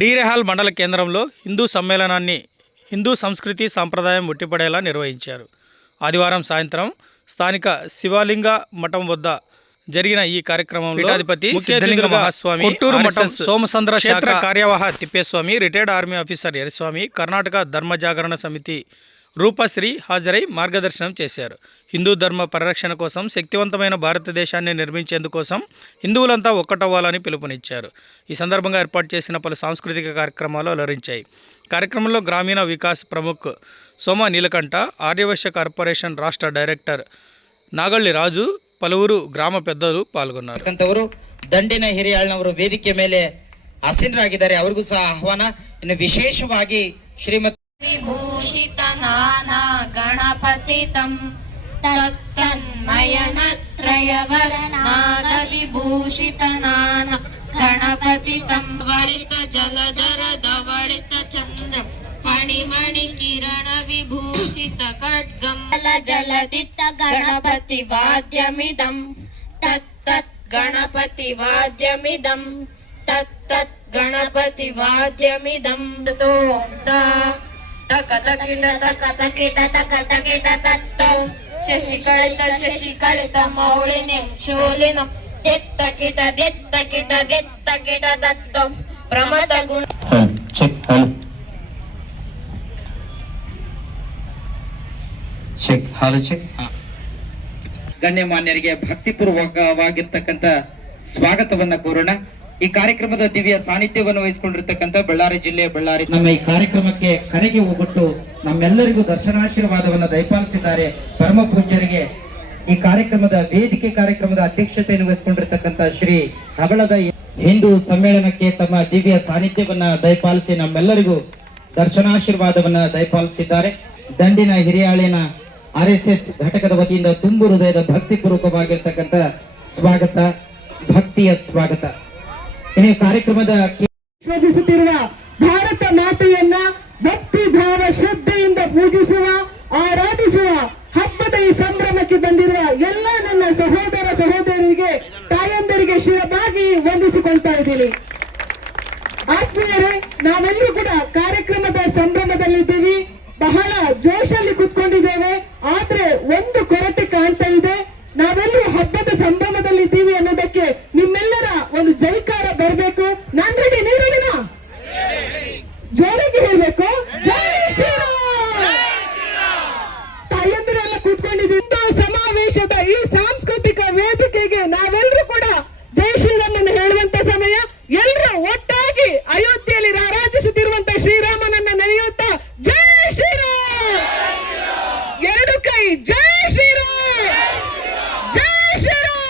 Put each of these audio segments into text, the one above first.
డీరేహాల్ మండల కేంద్రంలో హిందూ సమ్మేళనాన్ని హిందూ సంస్కృతి సాంప్రదాయం ఉట్టిపడేలా నిర్వహించారు. ఆదివారం సాయంత్రం స్థానిక శివలింగ మఠం వద్ద జరిగిన ఈ కార్యక్రమంలో అధిపతి సిద్ధలింగ మహాస్వామి, కొట్టూరు మఠం సోమసంద్ర క్షేత్ర కార్యవాహ Tippeswamy, retired army officer Eriswamy, Karnataka Dharma Jagarana సమితి రూపశ్రీ హాజరై మార్గదర్శనం చేశారు. హిందూ ధర్మ పరిరక్షణ కోసం శక్తివంతమైన భారతదేశాన్ని నిర్మించేందుకోసం హిందువులంతా ఒక్కటవ్వాలని పిలుపునిచ్చారు. ఈ సందర్భంగా ఏర్పాటు చేసిన పలు సాంస్కృతిక కార్యక్రమాలు అలరించాయి. కార్యక్రమంలో గ్రామీణ వికాస్ ప్రముఖ్ సోమ నీలకంఠ, ఆర్యవైశ్య కార్పొరేషన్ రాష్ట్ర ಡೈರೆಕ್ಟರ್ ನಾಗಳ್ಳಿ ರಾಜು, ಪಲವರು ಗ್ರಾಮ ಪೆದ್ದರು ಪಾಲ್ಗೊಂಡರು. ದಂಡಿನ ಹಿರಿಯಾಳ್ನವರು ವೇದಿಕೆ ಮೇಲೆ ಆಸೀನರಾಗಿದ್ದಾರೆ. ಅವರಿಗೂ ಸಹ ಆಹ್ವಾನ. ಇನ್ನು ವಿಶೇಷವಾಗಿ ಶ್ರೀಮತಿ ವಿಭೂಷಿತ ನಾನಾ ಗಣಪತಿತಂ ತತ್ತನ್ನಯನತ್ರಯವರನಾದ ವಿಭೂಷಿತ ನಾನಾ ಗಣಪತಿತಂ ವಳಿತ ಜಲಧರ ಧವಳಿತ ಚಂದ್ರ ಫಣಿಮಣಿ ಕಿರಣ ವಿಭೂಷಿತ ಖಡ್ಗಂ ಜಲದಿತ್ತ ಗಣಪತಿ ವಾದ್ಯಮಿದಂ ತತ್ತತ್ ಗಣಪತಿ ವಾದ್ಯಮಿದಂ ತತ್ತತ್ ಗಣಪತಿ ವಾದ್ಯಮಿದಂ ತಕತಕಿಟ ತಕತಕಿಟ ತಕತಕಿಟ ತತ್ತೋ ಶಶಿಕಳಿತ ಮೌಳಿನಿಂ ಶೂಲಿನಂ ದೆತ್ತಕಿಟ ದೆತ್ತಕಿಟ ದೆತ್ತಕಿಟ ತತ್ತೋ ಪ್ರಮತ ಗುಣ ಗಣ್ಯಮಾನ್ಯರಿಗೆ ಭಕ್ತಿಪೂರ್ವಕವಾಗಿರ್ತಕ್ಕಂಥ ಸ್ವಾಗತವನ್ನ ಕೋರೋಣ. ಈ ಕಾರ್ಯಕ್ರಮದ ದಿವ್ಯ ಸಾನ್ನಿಧ್ಯವನ್ನು ವಹಿಸಿಕೊಂಡಿರ್ತಕ್ಕಂಥ ಬಳ್ಳಾರಿ ಜಿಲ್ಲೆ ಬಳ್ಳಾರಿ ನಮ್ಮ ಈ ಕಾರ್ಯಕ್ರಮಕ್ಕೆ ಕರೆಗೆ ಹೋಗೊಟ್ಟು ನಮ್ಮೆಲ್ಲರಿಗೂ ದರ್ಶನಾಶೀರ್ವಾದವನ್ನು ದಯಪಾಲಿಸಿದ್ದಾರೆ. ಪರಮ ಪೂಜ್ಯರಿಗೆ ಈ ಕಾರ್ಯಕ್ರಮದ ವೇದಿಕೆ ಕಾರ್ಯಕ್ರಮದ ಅಧ್ಯಕ್ಷತೆಯನ್ನು ವಹಿಸಿಕೊಂಡಿರ್ತಕ್ಕಂಥ ಶ್ರೀ ಹಬಳದ ಹಿಂದೂ ಸಮ್ಮೇಳನಕ್ಕೆ ತಮ್ಮ ದಿವ್ಯ ಸಾನ್ನಿಧ್ಯವನ್ನ ದಯಪಾಲಿಸಿ ನಮ್ಮೆಲ್ಲರಿಗೂ ದರ್ಶನಾಶೀರ್ವಾದವನ್ನ ದಯಪಾಲಿಸಿದ್ದಾರೆ. ದಂಡಿನ ಹಿರಿಯಾಳಿನ RSS ಘಟಕದ ವತಿಯಿಂದ ತುಂಬು ಹೃದಯದ ಭಕ್ತಿಪೂರ್ವಕವಾಗಿರ್ತಕ್ಕಂಥ ಸ್ವಾಗತ, ಭಕ್ತಿಯ ಸ್ವಾಗತ. ಇನ್ನು ಕಾರ್ಯಕ್ರಮದ ಶೋಭಿಸುತ್ತಿರುವ ಭಾರತ ಮಾತೆಯನ್ನ ಭಕ್ತಿ ಭಾವ ಶ್ರದ್ಧೆಯಿಂದ ಪೂಜಿಸುವ, ಆರಾಧಿಸುವ ಹಬ್ಬದ ಈ ಸಂಭ್ರಮಕ್ಕೆ ಬಂದಿರುವ ಎಲ್ಲ ನನ್ನ ಸಹೋದರ ಸಹೋದರರಿಗೆ, ತಾಯಂದರಿಗೆ ಶಿರಬಾಗಿ ವಂದಿಸಿಕೊಳ್ತಾ ಇದ್ದೀನಿ. ಆತ್ಮೀಯರೇ, ನಾವೆಲ್ಲರೂ ಕೂಡ ಕಾರ್ಯಕ್ರಮದ ಸಂಭ್ರಮದಲ್ಲಿದ್ದೀವಿ, ಬಹಳ ಜೋಶಲ್ಲಿ ಕುತ್ಕೊಂಡಿದ್ದೇವೆ. ಆದ್ರೆ ಒಂದು ಕೊರತೆ ಕಾಣ್ತಾ ಇದೆ. ನಾವೆಲ್ಲರೂ ಹಬ್ಬದ ಸಂಭ್ರಮದಲ್ಲಿದ್ದೀವಿ ಅನ್ನೋದಕ್ಕೆ ನಿಮ್ಮೆಲ್ಲರ ಒಂದು ಜೈಕಾರ ಬರಬೇಕು. ನಾನ್ ರೆಡಿ, ನೀವು ರೆಡಿನಾ? ಜೋರಾಗಿ ಹೇಳ್ಬೇಕು, ಜೈ ಶ್ರೀರಾಮ್. ತಾಯಂದಿರೆಲ್ಲ ಕೂತ್ಕೊಂಡಿದ್ದೀವಿ. ಸಮಾವೇಶದ ಈ ಸಾಂಸ್ಕೃತಿಕ ವೇದಿಕೆಗೆ ನಾವೆಲ್ಲರೂ ಕೂಡ ಜೈ ಶ್ರೀರಾಮ್ ಅನ್ನು ಹೇಳುವಂತ ಸಮಯ. ಎಲ್ಲರೂ ಒಟ್ಟಾಗಿ ಅಯೋಧ್ಯೆಯಲ್ಲಿ ರಾರಾಜಿಸುತ್ತಿರುವಂತ ಶ್ರೀರಾಮನನ್ನ ನೆನೆಯುತ್ತಾ ಜೈ ಶ್ರೀರಾಮ್, ಎರಡು ಕೈ ಜೈ ಶ್ರೀರಾಮ್, ಜೈ ಶ್ರೀರಾಮ್.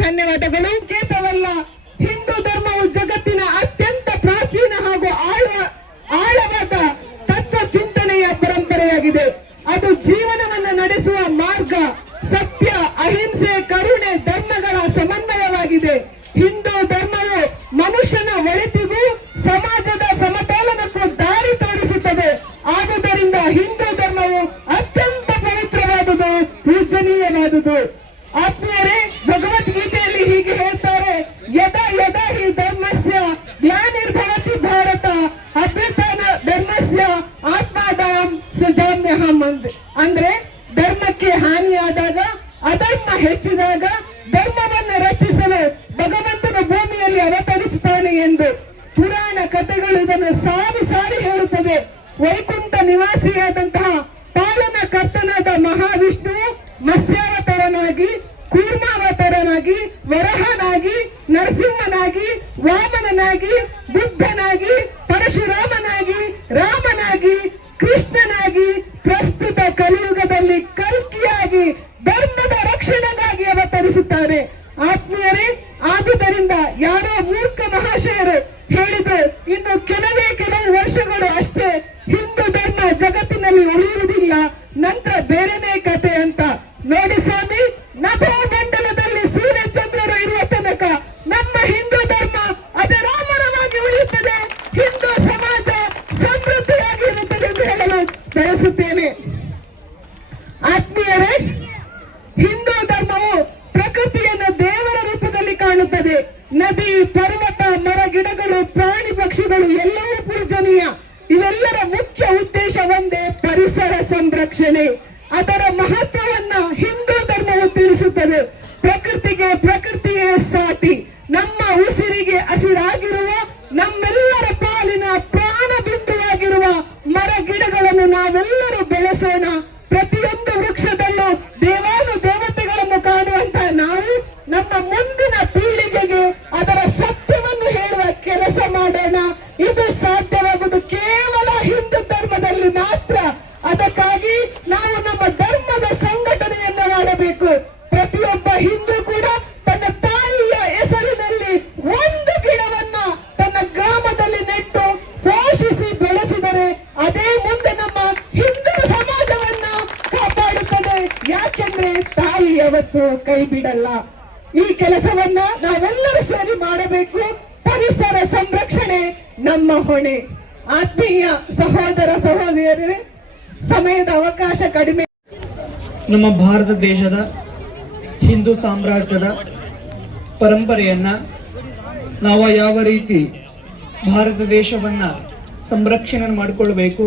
ಧನ್ಯವಾದಗಳು. ಕೇತವಲ್ಲ, ಹಿಂದೂ ಧರ್ಮವು ಜಗತ್ತಿನ ಅತ್ಯಂತ ಪ್ರಾಚೀನ ಹಾಗೂ ಆಳವಾದ ತತ್ವ ಚಿಂತನೆಯ ಪರಂಪರೆಯಾಗಿದೆ. ಅದು ಜೀವನವನ್ನು ನಡೆಸುವ ಮಾರ್ಗ, ಸತ್ಯ, ಅಹಿಂಸೆ, ಕರುಣೆ ಧರ್ಮಗಳ ಸಮನ್ವಯವಾಗಿದೆ. ಹಿಂದೂ ಧರ್ಮವು ಮನುಷ್ಯನ ಒಳಿತಿಗೂ ಸಮಾಜದ ಸಮತೋಲನಕ್ಕೂ ದಾರಿ ತೋರಿಸುತ್ತದೆ. ಆದುದರಿಂದ ಹಿಂದೂ ಧರ್ಮವು ಅತ್ಯಂತ ಪವಿತ್ರವಾದುದು, ಪೂಜನೀಯವಾದುದು. ಆತ್ಮೀಯರೇ, ಭಗವದ್ಗೀತೆಯಲ್ಲಿ ಹೀಗೆ ಹೇಳ್ತಾರೆ, ಯದಾ ಯದಾ ಹಿ ಧರ್ಮಸ್ಯ ಗ್ಲಾನಿರ್ಭವತಿ ಭಾರತ ಅಭ್ಯುತ್ಥಾನ ಧರ್ಮಸ್ಯ ಆತ್ಮಾದಾಂ ಸೃಜಾಮ್ಯಹಂ. ಅಂದ್ರೆ ಧರ್ಮಕ್ಕೆ ಹಾನಿಯಾದಾಗ, ಅಧರ್ಮ ಹೆಚ್ಚಿದಾಗ ಧರ್ಮವನ್ನು ರಕ್ಷಿಸಲು ಭಗವಂತನ ಭೂಮಿಯಲ್ಲಿ ಅವತರಿಸುತ್ತಾನೆ ಎಂದು ಪುರಾಣ ಕಥೆಗಳು ಇದನ್ನು ಸಾರಿ ಸಾರಿ ಹೇಳುತ್ತದೆ. ವೈಕುಂಠ ನಿವಾಸಿಯಾದಂತಹ ಪಾಲನ ಕರ್ತನಾದ ಮಹಾವಿಷ್ಣುವು ಮತ್ಸ್ಯಾವತಾರನಾಗಿ, ಕೂರ್ಮಾವತಾರನಾಗಿ, ವರಹನಾಗಿ, ನರಸಿಂಹನಾಗಿ, ವಾಮನನಾಗಿ, ಬುದ್ಧನಾಗಿ, ಪರಶುರಾಮನಾಗಿ, ರಾಮನಾಗಿ, ಕೃಷ್ಣನಾಗಿ, ಪ್ರಸ್ತುತ ಕಲಿಯುಗದಲ್ಲಿ ಕಲ್ಕಿಯಾಗಿ ಧರ್ಮದ ರಕ್ಷಣೆಗಾಗಿ ಅವತರಿಸುತ್ತಾರೆ. ಆತ್ಮೀಯರೇ, ಆದುದರಿಂದ ಯಾರೋ ಮೂರ್ಖ ಮಹಾಶಯರು ಹೇಳಿದ್ರು, ಇನ್ನು ಕೆಲವು ವರ್ಷಗಳು ಅಷ್ಟೇ ಹಿಂದೂ ಧರ್ಮ ಜಗತ್ತಿನಲ್ಲಿ ಉಳಿಯುವುದಿಲ್ಲ, ನಂತರ ಬೇರೆನೇ ಕತೆ ಅಂತ. ನೋಡಿ ಸ್ವಾಮಿ, ನಭೋಮಂಡಲದಲ್ಲಿ ಸೂರ್ಯಚಂದ್ರರು ಇರುವ ತನಕ ನಮ್ಮ ಹಿಂದೂ ಧರ್ಮ ಅಜರಾಮರವಾಗಿ ಉಳಿಯುತ್ತದೆ, ಹಿಂದೂ ಸಮಾಜ ಸಮೃದ್ಧಿಯಾಗಿರುತ್ತದೆ ಎಂದು ಹೇಳಲು ಬಯಸುತ್ತೇನೆ. ಆತ್ಮೀಯರೇ, ಹಿಂದೂ ಧರ್ಮವು ಪ್ರಕೃತಿಯನ್ನು ದೇವರ ರೂಪದಲ್ಲಿ ಕಾಣುತ್ತದೆ. ನದಿ, ಗಿಡಗಳು, ಪ್ರಾಣಿ ಪಕ್ಷಿಗಳು ಎಲ್ಲವೂ ಪೂಜನೀಯ. ಇವೆಲ್ಲರ ಮುಖ್ಯ ಉದ್ದೇಶ ಒಂದೇ, ಪರಿಸರ ಸಂರಕ್ಷಣೆ. ಅದರ ಮಹತ್ವವನ್ನ ಹಿಂದೂ ಧರ್ಮವು ತಿಳಿಸುತ್ತದೆ. ಪ್ರಕೃತಿಯೇ ಸಾಟಿ. ನಮ್ಮ ಉಸಿರಿಗೆ ಹಸಿರಾಗಿರುವ, ನಮ್ಮೆಲ್ಲರ ಪಾಲಿನ ಪ್ರಾಣ ಬಿಂದುವಾಗಿರುವ ಮರ ಗಿಡಗಳನ್ನು ನಾವೆಲ್ಲರೂ ಬೆಳೆಸೋಣ. ಪ್ರತಿಯೊಂದು ವೃಕ್ಷದಲ್ಲೂ ದೇವತೆಗಳನ್ನು ಕಾಣುವಂತ ನಾವು ನಮ್ಮ ಮುಂದಿನ ಪೀಳಿಗೆಗೆ ಅದರ ಸತ್ಯವನ್ನು ಹೇಳುವ ಕೆಲಸ ಮಾಡೋಣ. ಇದು ಸಾಧ್ಯವಾಗುವುದು ಕೇವಲ ಹಿಂದೂ ಧರ್ಮದಲ್ಲಿ ಮಾತ್ರ. ಅದಕ್ಕಾಗಿ ನಾವು ನಮ್ಮ ಧರ್ಮದ ಸಂಘಟನೆಯನ್ನ ಮಾಡಬೇಕು. ಪ್ರತಿಯೊಬ್ಬ ಹಿಂದೂ ಕೂಡ ತನ್ನ ತಾಯಿಯ ಹೆಸರಿನಲ್ಲಿ ಒಂದು ಗಿಡವನ್ನ ತನ್ನ ಗ್ರಾಮದಲ್ಲಿ ನೆಟ್ಟು ಪೋಷಿಸಿ ಬೆಳೆಸಿದರೆ ಅದೇ ಮುಂದೆ ನಮ್ಮ ಹಿಂದೂ ಸಮಾಜವನ್ನ ಕಾಪಾಡುತ್ತದೆ. ಯಾಕೆಂದ್ರೆ ತಾಯಿ ಯಾವತ್ತು ಕೈ ಬಿಡಲ್ಲ. ಈ ಕೆಲಸವನ್ನ ನಾವೆಲ್ಲರೂ ಸೇರಿ ಮಾಡಬೇಕು. ಪರಿಸರ ಸಂರಕ್ಷಣೆ ನಮ್ಮ ಹೊಣೆ. ಆತ್ಮೀಯ ಸಹೋದರ ಸಹೋದರಿಯರೇ, ಸಮಯದ ಅವಕಾಶ ಕಡಿಮೆ. ನಮ್ಮ ಭಾರತ ದೇಶದ ಹಿಂದೂ ಸಾಮ್ರಾಜ್ಯದ ಪರಂಪರೆಯನ್ನ ನಾವು ಯಾವ ರೀತಿ ಭಾರತ ದೇಶವನ್ನ ಸಂರಕ್ಷಣೆ ಮಾಡಿಕೊಳ್ಬೇಕು,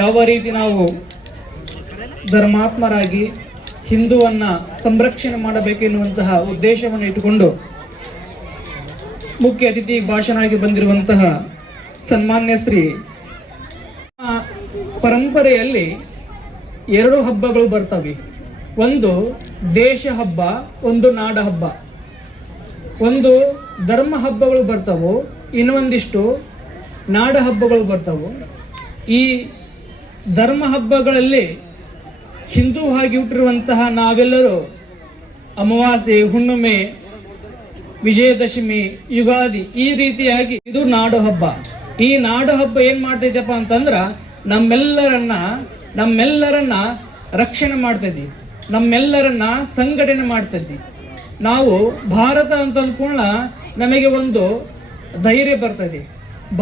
ಯಾವ ರೀತಿ ನಾವು ಧರ್ಮಾತ್ಮರಾಗಿ ಹಿಂದುವನ್ನ ಸಂರಕ್ಷಣೆ ಮಾಡಬೇಕೆನ್ನುವಂತಹ ಉದ್ದೇಶವನ್ನು ಇಟ್ಟುಕೊಂಡು ಮುಖ್ಯ ಅತಿಥಿ ಭಾಷಣವಾಗಿ ಬಂದಿರುವಂತಹ ಸನ್ಮಾನ್ಯ ಶ್ರೀ, ಪರಂಪರೆಯಲ್ಲಿ 2 ಹಬ್ಬಗಳು ಬರ್ತವೆ. ಒಂದು ದೇಶ ಹಬ್ಬ, ಒಂದು ನಾಡ ಹಬ್ಬ. ಒಂದು ಧರ್ಮ ಹಬ್ಬಗಳು ಬರ್ತವು, ಇನ್ನೊಂದಿಷ್ಟು ನಾಡ ಹಬ್ಬಗಳು ಬರ್ತವು. ಈ ಧರ್ಮ ಹಬ್ಬಗಳಲ್ಲಿ ಹಿಂದೂ ಆಗಿ ಹುಟ್ಟಿರುವಂತಹ ನಾವೆಲ್ಲರೂ ಅಮಾವಾಸ್ಯೆ, ಹುಣ್ಣಿಮೆ, ವಿಜಯದಶಮಿ, ಯುಗಾದಿ ಈ ರೀತಿಯಾಗಿ ಇದು ನಾಡು ಹಬ್ಬ. ಈ ನಾಡು ಹಬ್ಬ ಏನ್ ಮಾಡ್ತೈತಪ್ಪ ಅಂತಂದ್ರ ನಮ್ಮೆಲ್ಲರನ್ನ ರಕ್ಷಣೆ ಮಾಡ್ತೈತಿ, ನಮ್ಮೆಲ್ಲರನ್ನ ಸಂಘಟನೆ ಮಾಡ್ತೈತಿ. ನಾವು ಭಾರತ ಅಂತ ಅಂದ್ಕೊಂಡ ನಮಗೆ ಒಂದು ಧೈರ್ಯ ಬರ್ತದೆ.